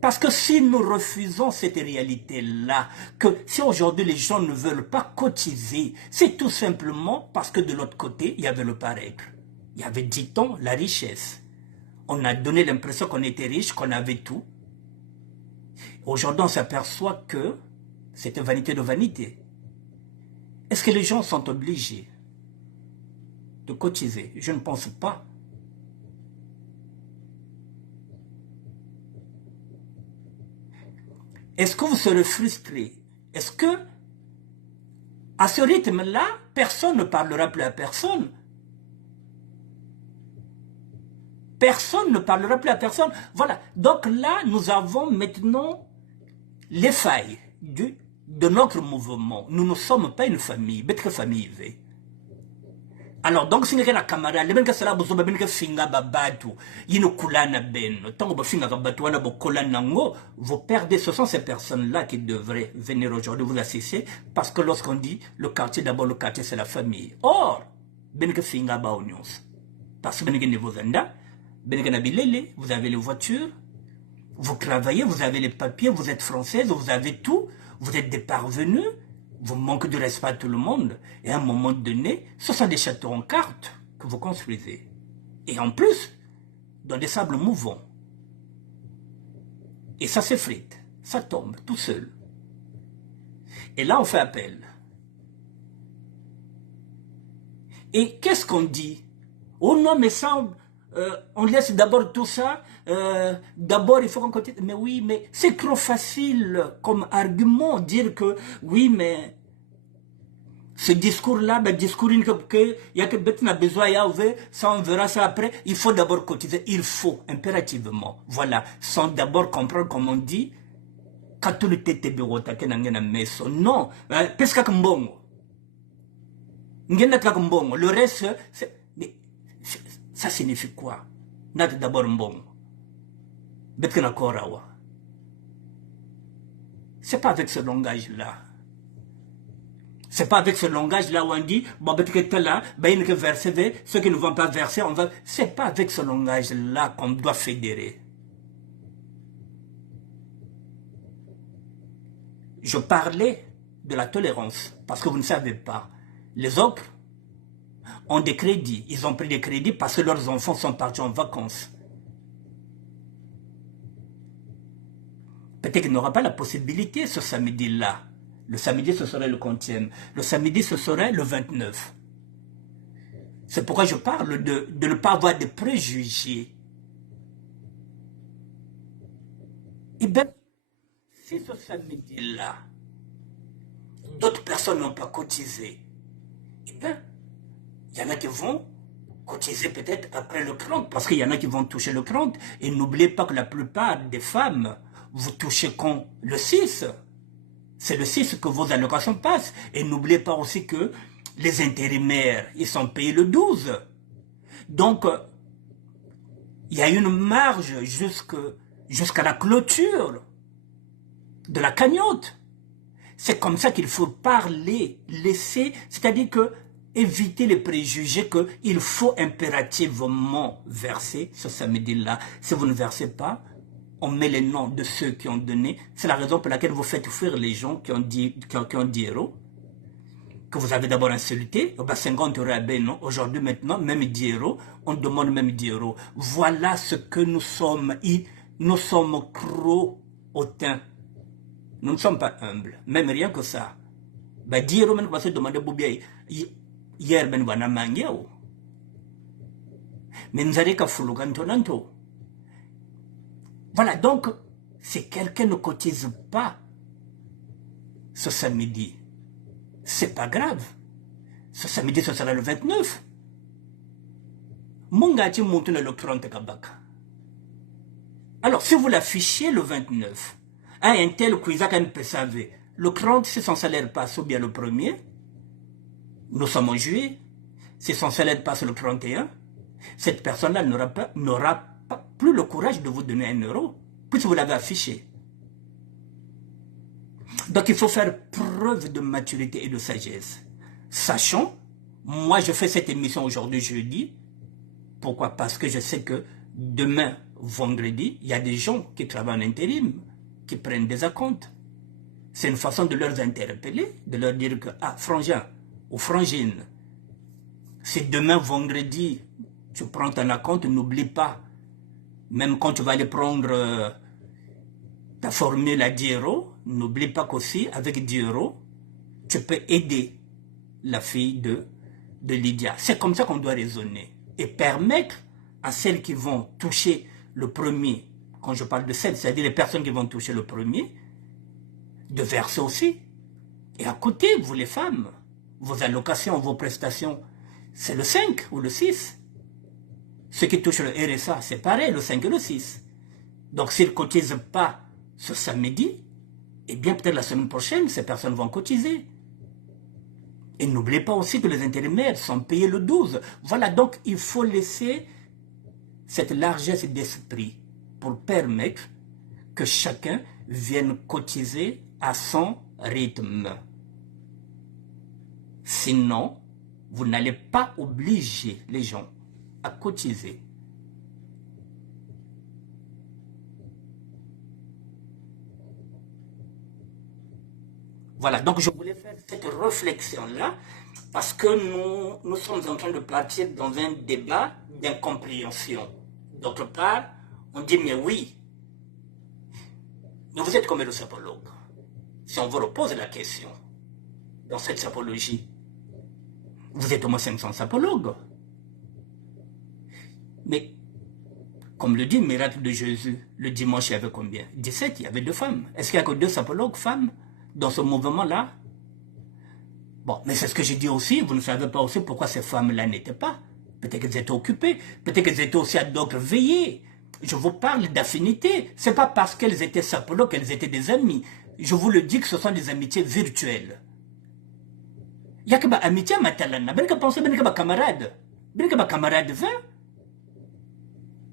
Parce que si nous refusons cette réalité-là, que si aujourd'hui les gens ne veulent pas cotiser, c'est tout simplement parce que de l'autre côté, il y avait le paraître. Il y avait, dit-on, la richesse. On a donné l'impression qu'on était riche, qu'on avait tout. Aujourd'hui, on s'aperçoit que c'est une vanité de vanité. Est-ce que les gens sont obligés de cotiser? Je ne pense pas. Est-ce que vous serez frustré? Est-ce que, à ce rythme-là, personne ne parlera plus à personne? Personne ne parlera plus à personne. Voilà. Donc là, nous avons maintenant les failles de notre mouvement. Nous ne sommes pas une famille. Bête famille. Alors, donc, si vous avez la camarade, vous avez finga babatu, kulana ben, tant que finga babatu, vous perdez. Ce sont ces personnes-là qui devraient venir aujourd'hui vous assister, parce que lorsqu'on dit le quartier, d'abord le quartier c'est la famille. Or, ben que finga ba onions. Parce que ben vous vous avez les voitures, vous travaillez, vous avez les papiers, vous êtes française, vous avez tout, vous êtes des parvenus. Vous manquez de respect à tout le monde. Et à un moment donné, ce sont des châteaux en cartes que vous construisez. Et en plus, dans des sables mouvants. Et ça s'effrite. Ça tombe tout seul. Et là, on fait appel. Et qu'est-ce qu'on dit? Oh non, mais ça, on laisse d'abord tout ça. D'abord, il faut qu'on continue. Mais oui, mais c'est trop facile comme argument dire que oui, mais ce discours-là, ben, discours que il y a que bête n'a besoin y avoir, ça on verra ça après. Il faut d'abord cotiser. Il faut impérativement, voilà, sans d'abord comprendre comme on dit katulu tete birota ke nangena meso. Non, pesca mbongo. Ngena kaka mbongo. Le reste, ça signifie quoi? N'a d'abord mbongo. Betkena korawa. C'est pas avec ce langage-là. C'est pas avec ce langage-là où on dit, bon, peut-être là, ben, il y a verser, ceux qui ne vont pas verser, on va. C'est pas avec ce langage-là qu'on doit fédérer. Je parlais de la tolérance, parce que vous ne savez pas. Les autres ont des crédits. Ils ont pris des crédits parce que leurs enfants sont partis en vacances. Peut-être qu'il n'aura pas la possibilité ce samedi-là. Le samedi, ce serait le 30e. Le samedi, ce serait le 29. C'est pourquoi je parle de ne pas avoir de préjugés. Eh bien, si ce samedi-là, d'autres personnes n'ont pas cotisé, eh bien, il y en a qui vont cotiser peut-être après le 30, parce qu'il y en a qui vont toucher le 30. Et n'oubliez pas que la plupart des femmes, vous touchez quand? Le 6. C'est le 6 que vos allocations passent. Et n'oubliez pas aussi que les intérimaires, ils sont payés le 12. Donc, il y a une marge jusqu'à la clôture de la cagnotte. C'est comme ça qu'il faut parler, laisser, c'est-à-dire que éviter les préjugés qu'il faut impérativement verser ce samedi-là. Si vous ne versez pas, on met les noms de ceux qui ont donné. C'est la raison pour laquelle vous faites fuir les gens qui ont 10 euros, que vous avez d'abord insulté. 50 euros à Bénin. Aujourd'hui, maintenant, même 10 euros, on demande même 10 euros. Voilà ce que nous sommes. Nous sommes trop hautains. Nous ne sommes pas humbles. Même rien que ça. 10 euros, même parce que demander Boubia, hier, ben, wana mangiao. Mais nous allons qu'à Fulugantonanto. Voilà, donc, si quelqu'un ne cotise pas ce samedi, c'est pas grave. Ce samedi, ce sera le 29. Mongati montune le 30 kabaka. Alors, si vous l'affichez le 29, un tel Kouizaka NPSAV, le 30, si son salaire passe ou bien le 1er, nous sommes en juillet, si son salaire passe le 31, cette personne-là n'aura pas plus le courage de vous donner 1 euro, puisque vous l'avez affiché. Donc il faut faire preuve de maturité et de sagesse. Sachant, moi je fais cette émission aujourd'hui jeudi. Pourquoi? Parce que je sais que demain, vendredi, il y a des gens qui travaillent en intérim, qui prennent des acomptes. C'est une façon de leur interpeller, de leur dire que, ah, frangin ou frangine, si demain, vendredi, tu prends ton acompte, n'oublie pas, même quand tu vas aller prendre ta formule à 10 euros, n'oublie pas qu'aussi, avec 10 euros, tu peux aider la fille de Lydia. C'est comme ça qu'on doit raisonner. Et permettre à celles qui vont toucher le premier, quand je parle de celles, c'est-à-dire les personnes qui vont toucher le premier, de verser aussi. Et à côté, vous les femmes, vos allocations, vos prestations, c'est le 5 ou le 6. Ceux qui touchent le RSA, c'est pareil, le 5 et le 6. Donc s'ils ne cotisent pas ce samedi, eh bien peut-être la semaine prochaine, ces personnes vont cotiser. Et n'oubliez pas aussi que les intérimaires sont payés le 12. Voilà, donc il faut laisser cette largesse d'esprit pour permettre que chacun vienne cotiser à son rythme. Sinon, vous n'allez pas obliger les gens à cotiser. Voilà, donc je voulais faire cette réflexion-là parce que nous sommes en train de partir dans un débat d'incompréhension. D'autre part, on dit, mais oui, mais vous êtes combien de sapologues? Si on vous repose la question, dans cette sapologie, vous êtes au moins 500 sapologues. Mais, comme le dit le miracle de Jésus, le dimanche, il y avait combien? 17, il y avait 2 femmes. Est-ce qu'il n'y a que 2 sapologues femmes dans ce mouvement-là? Bon, mais c'est ce que j'ai dit aussi, vous ne savez pas aussi pourquoi ces femmes-là n'étaient pas. Peut-être qu'elles étaient occupées, peut-être qu'elles étaient aussi à d'autres veillées. Je vous parle d'affinité. Ce n'est pas parce qu'elles étaient sapologues qu'elles étaient des amies. Je vous le dis que ce sont des amitiés virtuelles. Il y a que des amitiés matalana. Ben que penser, ben que des camarades. Ben que des camarades, va.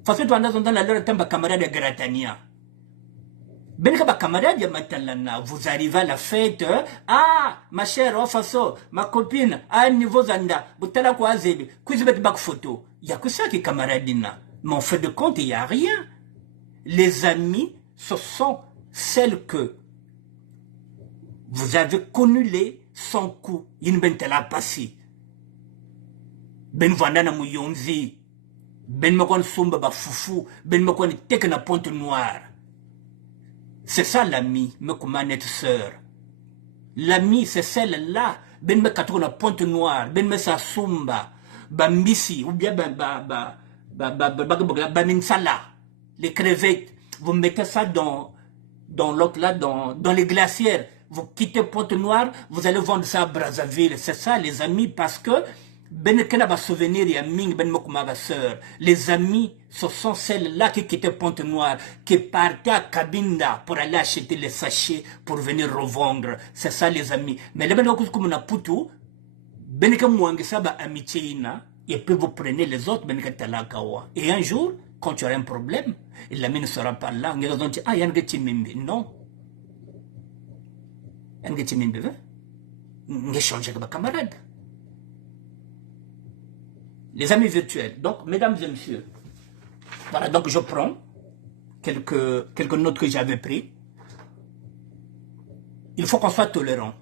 Parce que tu en as dans la leur temps, des camarades Gratania. Ben que des camarades matalana. Vous arrivez à la fête. Ah, ma chère, oh façon, ma copine, à un niveau zanda. Boutala quoi zébi. Kuizbet bak photo. Il n'y a que ça qui est camaradina. Mais en fait de compte, il n'y a rien. Les amis, ce sont celles que vous avez connu les sans coup. Yin ben tela passi. Ben vandana muyonzi. Ben mokon sumba ba foufou. Ben mokon tek na pointe noire. C'est ça l'ami, me kumanet sœur. L'ami, c'est celle-là. Ben me katou na pointe noire. Ben me sa sumba. Ba mbisi. Ou bien ba minsala. Les crevettes. Vous mettez ça dans l'autre là, dans les glacières. Vous quittez Pointe-Noire, vous allez vendre ça à Brazzaville. C'est ça, les amis, parce que ben kena va souvenir ya ming ben mokuma va sœur. Les amis, ce sont celles-là qui quittaient Pointe-Noire, qui partaient à Cabinda pour aller acheter les sachets pour venir revendre. C'est ça, les amis. Mais les ben comme on a poutou, ben que mouangi ça ba amitié ina, et puis vous prenez les autres ben que talakawa. Et un jour, quand tu auras un problème, l'ami ne sera pas là. On va dire, ah, il y a un gars qui m'aime. Non. Un gars qui m'aime. On échange avec ma camarade. Les amis virtuels. Donc, mesdames et messieurs, voilà, donc je prends quelques notes que j'avais prises. Il faut qu'on soit tolérant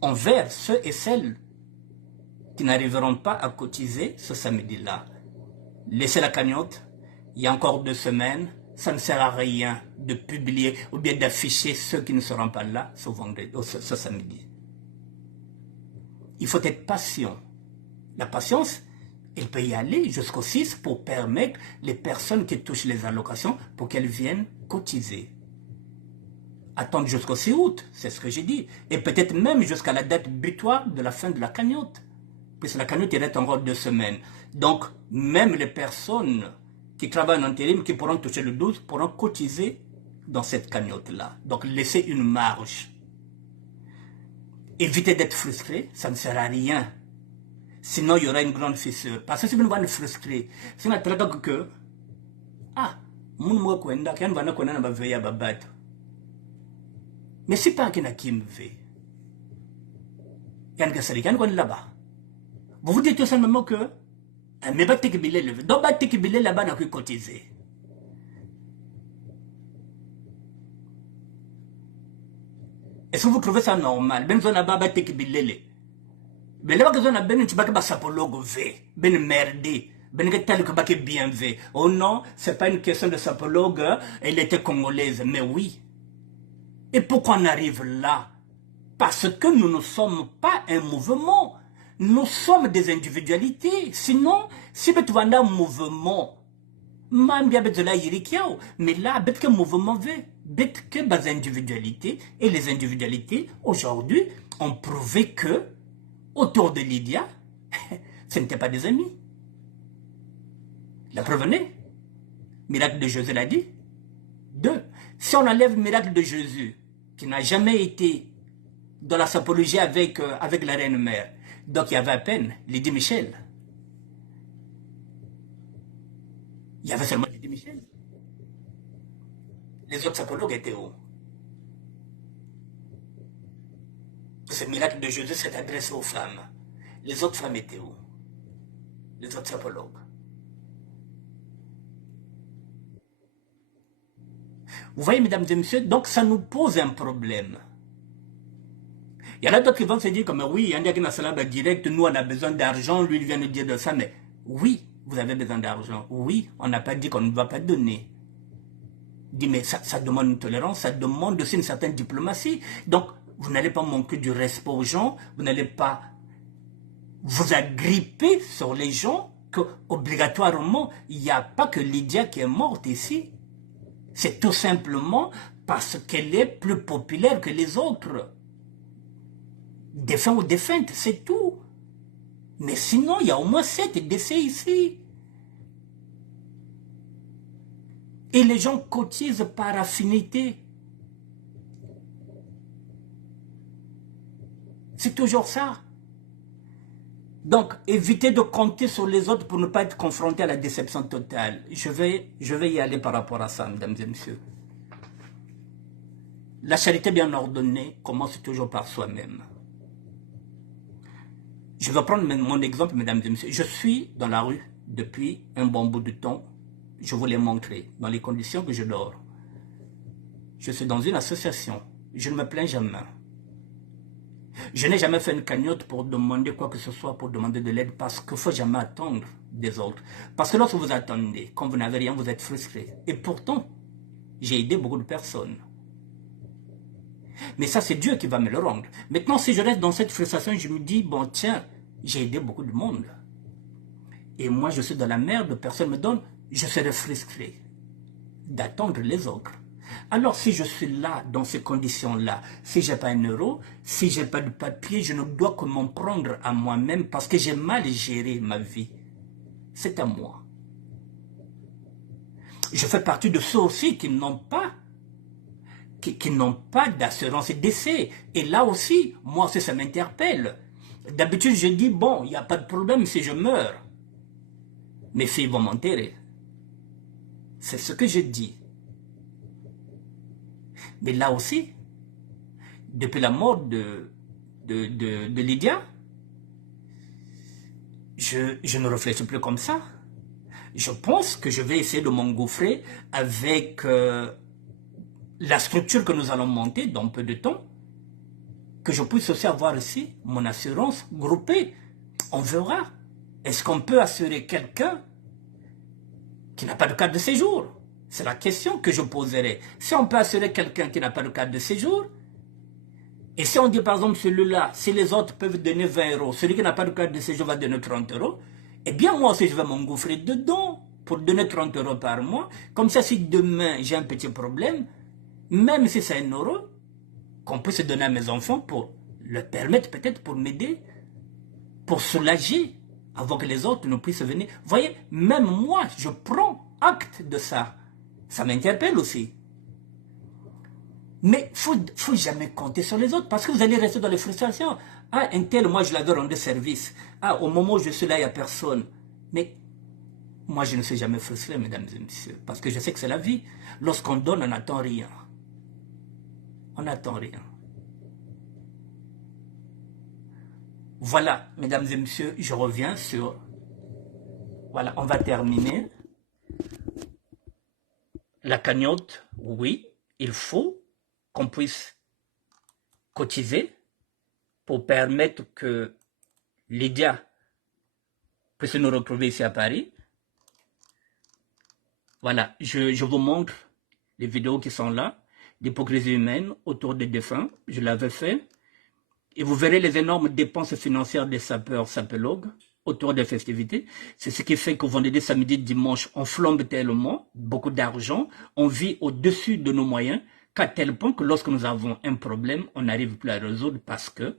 envers ceux et celles qui n'arriveront pas à cotiser ce samedi-là. Laissez la cagnotte, il y a encore 2 semaines, ça ne sert à rien de publier ou bien d'afficher ceux qui ne seront pas là ce samedi. Il faut être patient. La patience, elle peut y aller jusqu'au 6 pour permettre les personnes qui touchent les allocations pour qu'elles viennent cotiser. Attendre jusqu'au 6 août, c'est ce que j'ai dit. Et peut-être même jusqu'à la date butoir de la fin de la cagnotte. Puisque la cagnotte, il reste encore 2 semaines. Donc, même les personnes qui travaillent en intérim, qui pourront toucher le 12, pourront cotiser dans cette cagnotte-là. Donc, laissez une marge. Évitez d'être frustré, ça ne sert à rien. Sinon, il y aura une grande fissure. Parce que si vous ne frustré, si vous ne que, ah, mon kwenda, quand on va qu'on a veillé à babat. Mais c'est pas qu'il y a qui me veut. Il y a un gars qui est là-bas. Vous vous dites tout simplement que, mais batte qui billet levé. Donc, batte qui billet là-bas n'a que cotisé. Est-ce que vous trouvez ça normal? Ben, on a batte qui billet. Mais là, on a ben, tu vas que sapologue ve, ben merdé, ben que tel que bien ve. Oh non, c'est pas une question de sapologue, elle était congolaise, mais oui. Et pourquoi on arrive là? Parce que nous ne sommes pas un mouvement. Nous sommes des individualités. Sinon, si tu vas un mouvement, mais là, bet que mouvement veut, bet que bas individualités, et les individualités, aujourd'hui, ont prouvé que, autour de Lydia, ce n'étaient pas des amis. La preuve est, miracle de Jésus l'a dit. 2. Si on enlève le miracle de Jésus, qui n'a jamais été dans la sapologie avec la Reine Mère, donc il y avait à peine Lydie Michel. Il y avait seulement Lydie Michel. Les autres sapologues étaient où? Ce miracle de Jésus s'est adressé aux femmes. Les autres femmes étaient où? Les autres sapologues. Vous voyez, mesdames et messieurs, donc ça nous pose un problème. Il y en a d'autres qui vont se dire comme oui, il y en a qui ont direct, nous on a besoin d'argent, lui il vient nous dire de ça, mais oui, vous avez besoin d'argent. Oui, on n'a pas dit qu'on ne va pas donner. Dit, mais ça demande une tolérance, ça demande aussi une certaine diplomatie. Donc, vous n'allez pas manquer du respect aux gens, vous n'allez pas vous agripper sur les gens, que obligatoirement, il n'y a pas que Lydia qui est morte ici. C'est tout simplement parce qu'elle est plus populaire que les autres. Défunt ou défunte, c'est tout. Mais sinon, il y a au moins 7 décès ici. Et les gens cotisent par affinité. C'est toujours ça. Donc, évitez de compter sur les autres pour ne pas être confronté à la déception totale. Je vais y aller par rapport à ça, mesdames et messieurs. La charité bien ordonnée commence toujours par soi-même. Je vais prendre mon exemple, mesdames et messieurs. Je suis dans la rue depuis un bon bout de temps. Je vous l'ai montré, dans les conditions que je dors. Je suis dans une association. Je ne me plains jamais. Je n'ai jamais fait une cagnotte pour demander quoi que ce soit, pour demander de l'aide, parce qu'il ne faut jamais attendre des autres. Parce que lorsque vous attendez, quand vous n'avez rien, vous êtes frustré. Et pourtant, j'ai aidé beaucoup de personnes. Mais ça, c'est Dieu qui va me le rendre. Maintenant, si je reste dans cette frustration, je me dis, bon, tiens, j'ai aidé beaucoup de monde. Et moi, je suis dans la merde, personne ne me donne, je serai frustré d'attendre les autres. Alors, si je suis là, dans ces conditions-là, si je n'ai pas un euro, si je n'ai pas de papier, je ne dois que m'en prendre à moi-même parce que j'ai mal géré ma vie. C'est à moi. Je fais partie de ceux aussi qui n'ont pas d'assurance décès. Et là aussi, moi aussi, ça m'interpelle. D'habitude, je dis, bon, il n'y a pas de problème si je meurs. Mes filles vont m'enterrer. C'est ce que je dis. Mais là aussi, depuis la mort de Lydia, je ne réfléchis plus comme ça. Je pense que je vais essayer de m'engouffrer avec la structure que nous allons monter dans peu de temps, que je puisse aussi avoir ici mon assurance groupée. On verra. Est-ce qu'on peut assurer quelqu'un qui n'a pas de carte de séjour? C'est la question que je poserai. Si on peut assurer quelqu'un qui n'a pas de carte de séjour, et si on dit par exemple celui-là, si les autres peuvent donner 20 euros, celui qui n'a pas de carte de séjour va donner 30 euros, eh bien moi aussi je vais m'engouffrer dedans pour donner 30 euros par mois. Comme ça, si demain j'ai un petit problème, même si c'est 1 euro, qu'on puisse donner à mes enfants pour leur permettre peut-être pour m'aider, pour soulager, avant que les autres ne puissent venir. Vous voyez, même moi, je prends acte de ça. Ça m'interpelle aussi. Mais il ne faut jamais compter sur les autres parce que vous allez rester dans les frustrations. Ah, un tel, moi, je l'avais rendu service. Ah, au moment où je suis là, il n'y a personne. Mais moi, je ne suis jamais frustré, mesdames et messieurs, parce que je sais que c'est la vie. Lorsqu'on donne, on n'attend rien. On n'attend rien. Voilà, mesdames et messieurs, je reviens sur... Voilà, on va terminer. La cagnotte, oui, il faut qu'on puisse cotiser pour permettre que Lydia puisse nous retrouver ici à Paris. Voilà, je vous montre les vidéos qui sont là, d'hypocrisie humaine autour des défunts, je l'avais fait. Et vous verrez les énormes dépenses financières des sapeurs, sapologues autour des festivités. C'est ce qui fait que vendredi, samedi, dimanche, on flambe tellement, beaucoup d'argent, on vit au-dessus de nos moyens, qu'à tel point que lorsque nous avons un problème, on n'arrive plus à résoudre parce que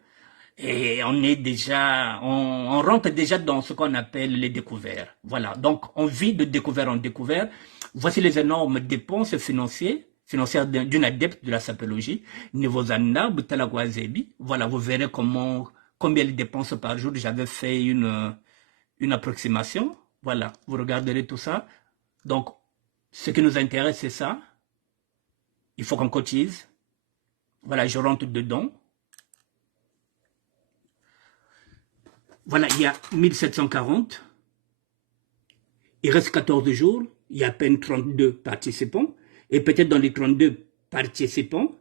on est déjà, on rentre déjà dans ce qu'on appelle les découverts. Voilà, donc on vit de découvert en découvert. Voici les énormes dépenses financières d'une adepte de la sapologie, Nivozana Butalagwazebi. Voilà, vous verrez combien elle dépense par jour. J'avais fait une approximation. Voilà, vous regarderez tout ça. Donc, ce qui nous intéresse, c'est ça. Il faut qu'on cotise. Voilà, je rentre dedans. Voilà, il y a 1740. Il reste 14 jours. Il y a à peine 32 participants. Et peut-être dans les 32 participants,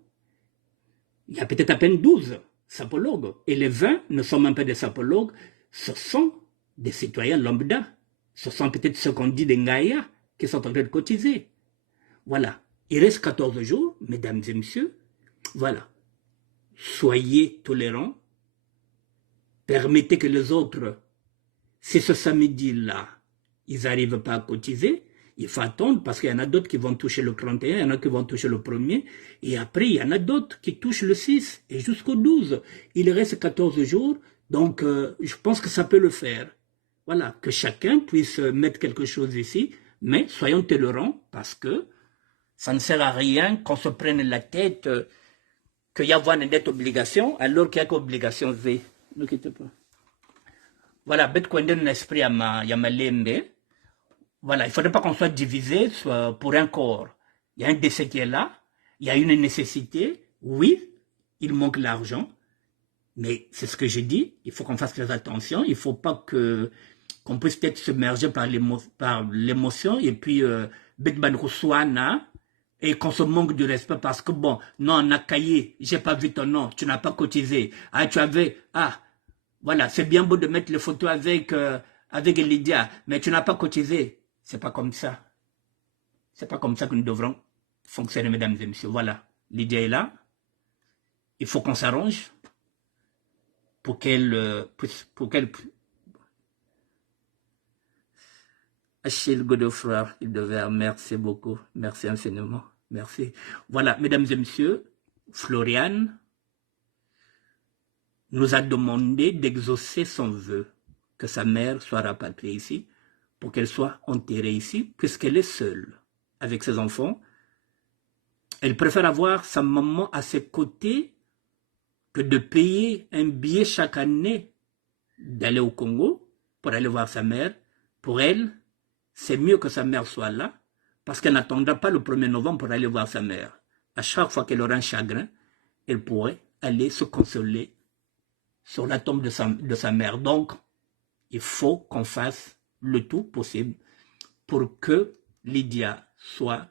il y a peut-être à peine 12 sapologues. Et les 20 ne sont même pas des sapologues. Ce sont des citoyens lambda. Ce sont peut-être ceux qu'on dit des Ngaya qui sont en train de cotiser. Voilà. Il reste 14 jours, mesdames et messieurs. Voilà. Soyez tolérants. Permettez que les autres, si ce samedi-là, ils n'arrivent pas à cotiser, il faut attendre parce qu'il y en a d'autres qui vont toucher le 31, il y en a qui vont toucher le 1er, et après, il y en a d'autres qui touchent le 6 et jusqu'au 12. Il reste 14 jours, donc je pense que ça peut le faire. Voilà, que chacun puisse mettre quelque chose ici, mais soyons tolérants parce que Ça ne sert à rien qu'on se prenne la tête qu'il y a une dette obligation, alors qu'il n'y a qu'obligation V. Ne quittez pas. Voilà, bête qu'on donne l'esprit à ma lembe. Voilà, il ne faudrait pas qu'on soit divisé pour un corps. Il y a un décès qui est là, il y a une nécessité, oui, il manque l'argent, mais c'est ce que j'ai dit, il faut qu'on fasse très attention, il ne faut pas qu'on puisse être submergé par l'émotion et puis et qu'on se manque du respect parce que bon, non, on a caillé, j'ai pas vu ton nom, tu n'as pas cotisé, ah, tu avais, ah, voilà, c'est bien beau de mettre les photos avec Lydia, mais tu n'as pas cotisé. C'est pas comme ça. C'est pas comme ça que nous devrons fonctionner, mesdames et messieurs. Voilà, Lydia est là. Il faut qu'on s'arrange pour qu'elle Achille Godefroy, il devait. Merci beaucoup. Merci infiniment. Merci. Voilà, mesdames et messieurs, Floriane nous a demandé d'exaucer son vœu, que sa mère soit rapatriée ici, pour qu'elle soit enterrée ici, puisqu'elle est seule avec ses enfants. Elle préfère avoir sa maman à ses côtés que de payer un billet chaque année d'aller au Congo pour aller voir sa mère. Pour elle, c'est mieux que sa mère soit là, parce qu'elle n'attendra pas le 1er novembre pour aller voir sa mère. À chaque fois qu'elle aura un chagrin, elle pourrait aller se consoler sur la tombe de sa mère. Donc, il faut qu'on fasse le tout possible pour que Lydia soit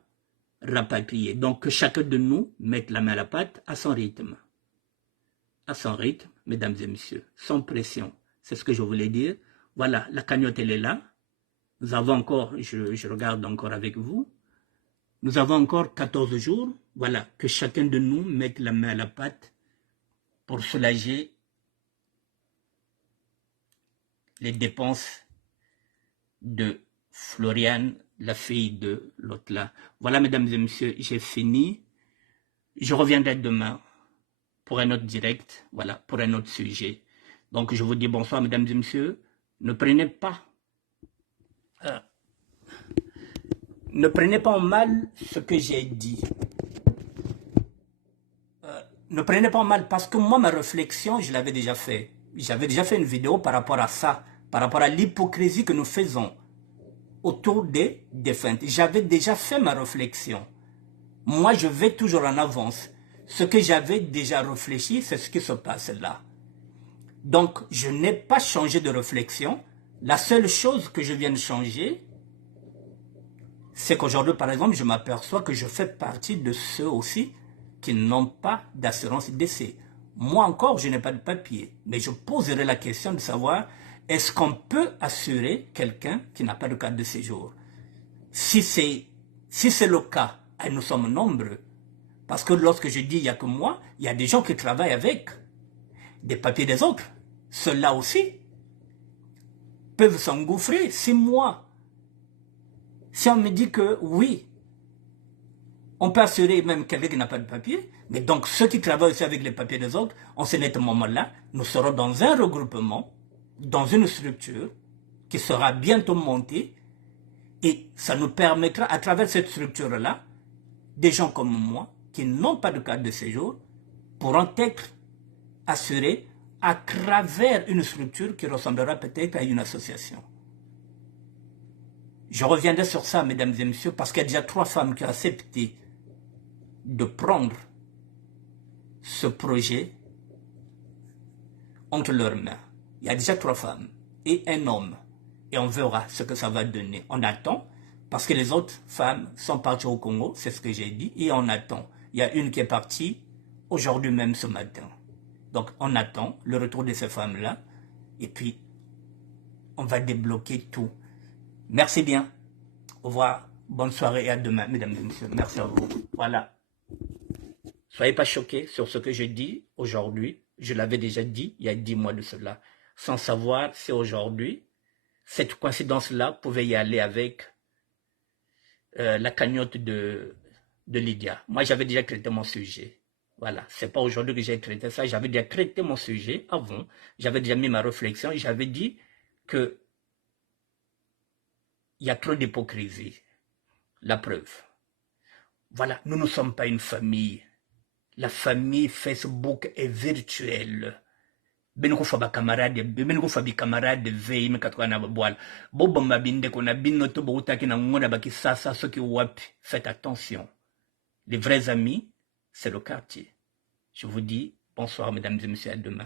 rapatriée. Donc, que chacun de nous mette la main à la pâte à son rythme. À son rythme, mesdames et messieurs, sans pression. C'est ce que je voulais dire. Voilà, la cagnotte, elle est là. Nous avons encore, je regarde encore avec vous, nous avons encore 14 jours. Voilà, que chacun de nous mette la main à la pâte pour soulager les dépenses de Floriane, la fille de l'autre là. Voilà, mesdames et messieurs, j'ai fini. Je reviendrai demain pour un autre direct, voilà, pour un autre sujet. Donc, je vous dis bonsoir, mesdames et messieurs. Ne prenez pas en mal ce que j'ai dit. Ne prenez pas en mal parce que moi, ma réflexion, je l'avais déjà fait. J'avais déjà fait une vidéo par rapport à ça, par rapport à l'hypocrisie que nous faisons autour des défuntes. J'avais déjà fait ma réflexion. Moi, je vais toujours en avance. Ce que j'avais déjà réfléchi, c'est ce qui se passe là. Donc, je n'ai pas changé de réflexion. La seule chose que je viens de changer, c'est qu'aujourd'hui, par exemple, je m'aperçois que je fais partie de ceux aussi qui n'ont pas d'assurance décès. Moi encore, je n'ai pas de papier. Mais je poserai la question de savoir, est-ce qu'on peut assurer quelqu'un qui n'a pas de carte de séjour? Si c'est le cas, et nous sommes nombreux. Parce que lorsque je dis il n'y a que moi, il y a des gens qui travaillent avec des papiers des autres. Ceux-là aussi peuvent s'engouffrer. C'est moi. Si on me dit que oui, on peut assurer même quelqu'un qui n'a pas de papier, mais donc ceux qui travaillent aussi avec les papiers des autres, en ce moment-là, nous serons dans un regroupement, dans une structure qui sera bientôt montée, et ça nous permettra, à travers cette structure-là, des gens comme moi, qui n'ont pas de carte de séjour, pourront être assurés à travers une structure qui ressemblera peut-être à une association. Je reviendrai sur ça, mesdames et messieurs, parce qu'il y a déjà 3 femmes qui ont accepté de prendre ce projet entre leurs mains. Il y a déjà 3 femmes et un homme. Et on verra ce que ça va donner. On attend, parce que les autres femmes sont parties au Congo, c'est ce que j'ai dit, et on attend. Il y a une qui est partie aujourd'hui même ce matin. Donc on attend le retour de ces femmes-là, et puis on va débloquer tout. Merci bien. Au revoir. Bonne soirée et à demain, mesdames et messieurs. Merci à vous. Voilà. Soyez pas choqués sur ce que je dis aujourd'hui. Je l'avais déjà dit il y a 10 mois de cela. Sans savoir si aujourd'hui, cette coïncidence-là pouvait y aller avec la cagnotte de Lydia. Moi, j'avais déjà traité mon sujet. Voilà. C'est pas aujourd'hui que j'ai traité ça. J'avais déjà traité mon sujet avant. J'avais déjà mis ma réflexion. J'avais dit que il y a trop d'hypocrisie. La preuve. Voilà, nous ne sommes pas une famille. La famille Facebook est virtuelle. Beniko fa ba camarade, beniko fa bi camarade ve ime katwa na boala. Bobo mabinde kona bino to bo utaki na ngona baki sasa soki wapi. Faites attention. Les vrais amis, c'est le quartier. Je vous dis bonsoir mesdames et messieurs, à demain.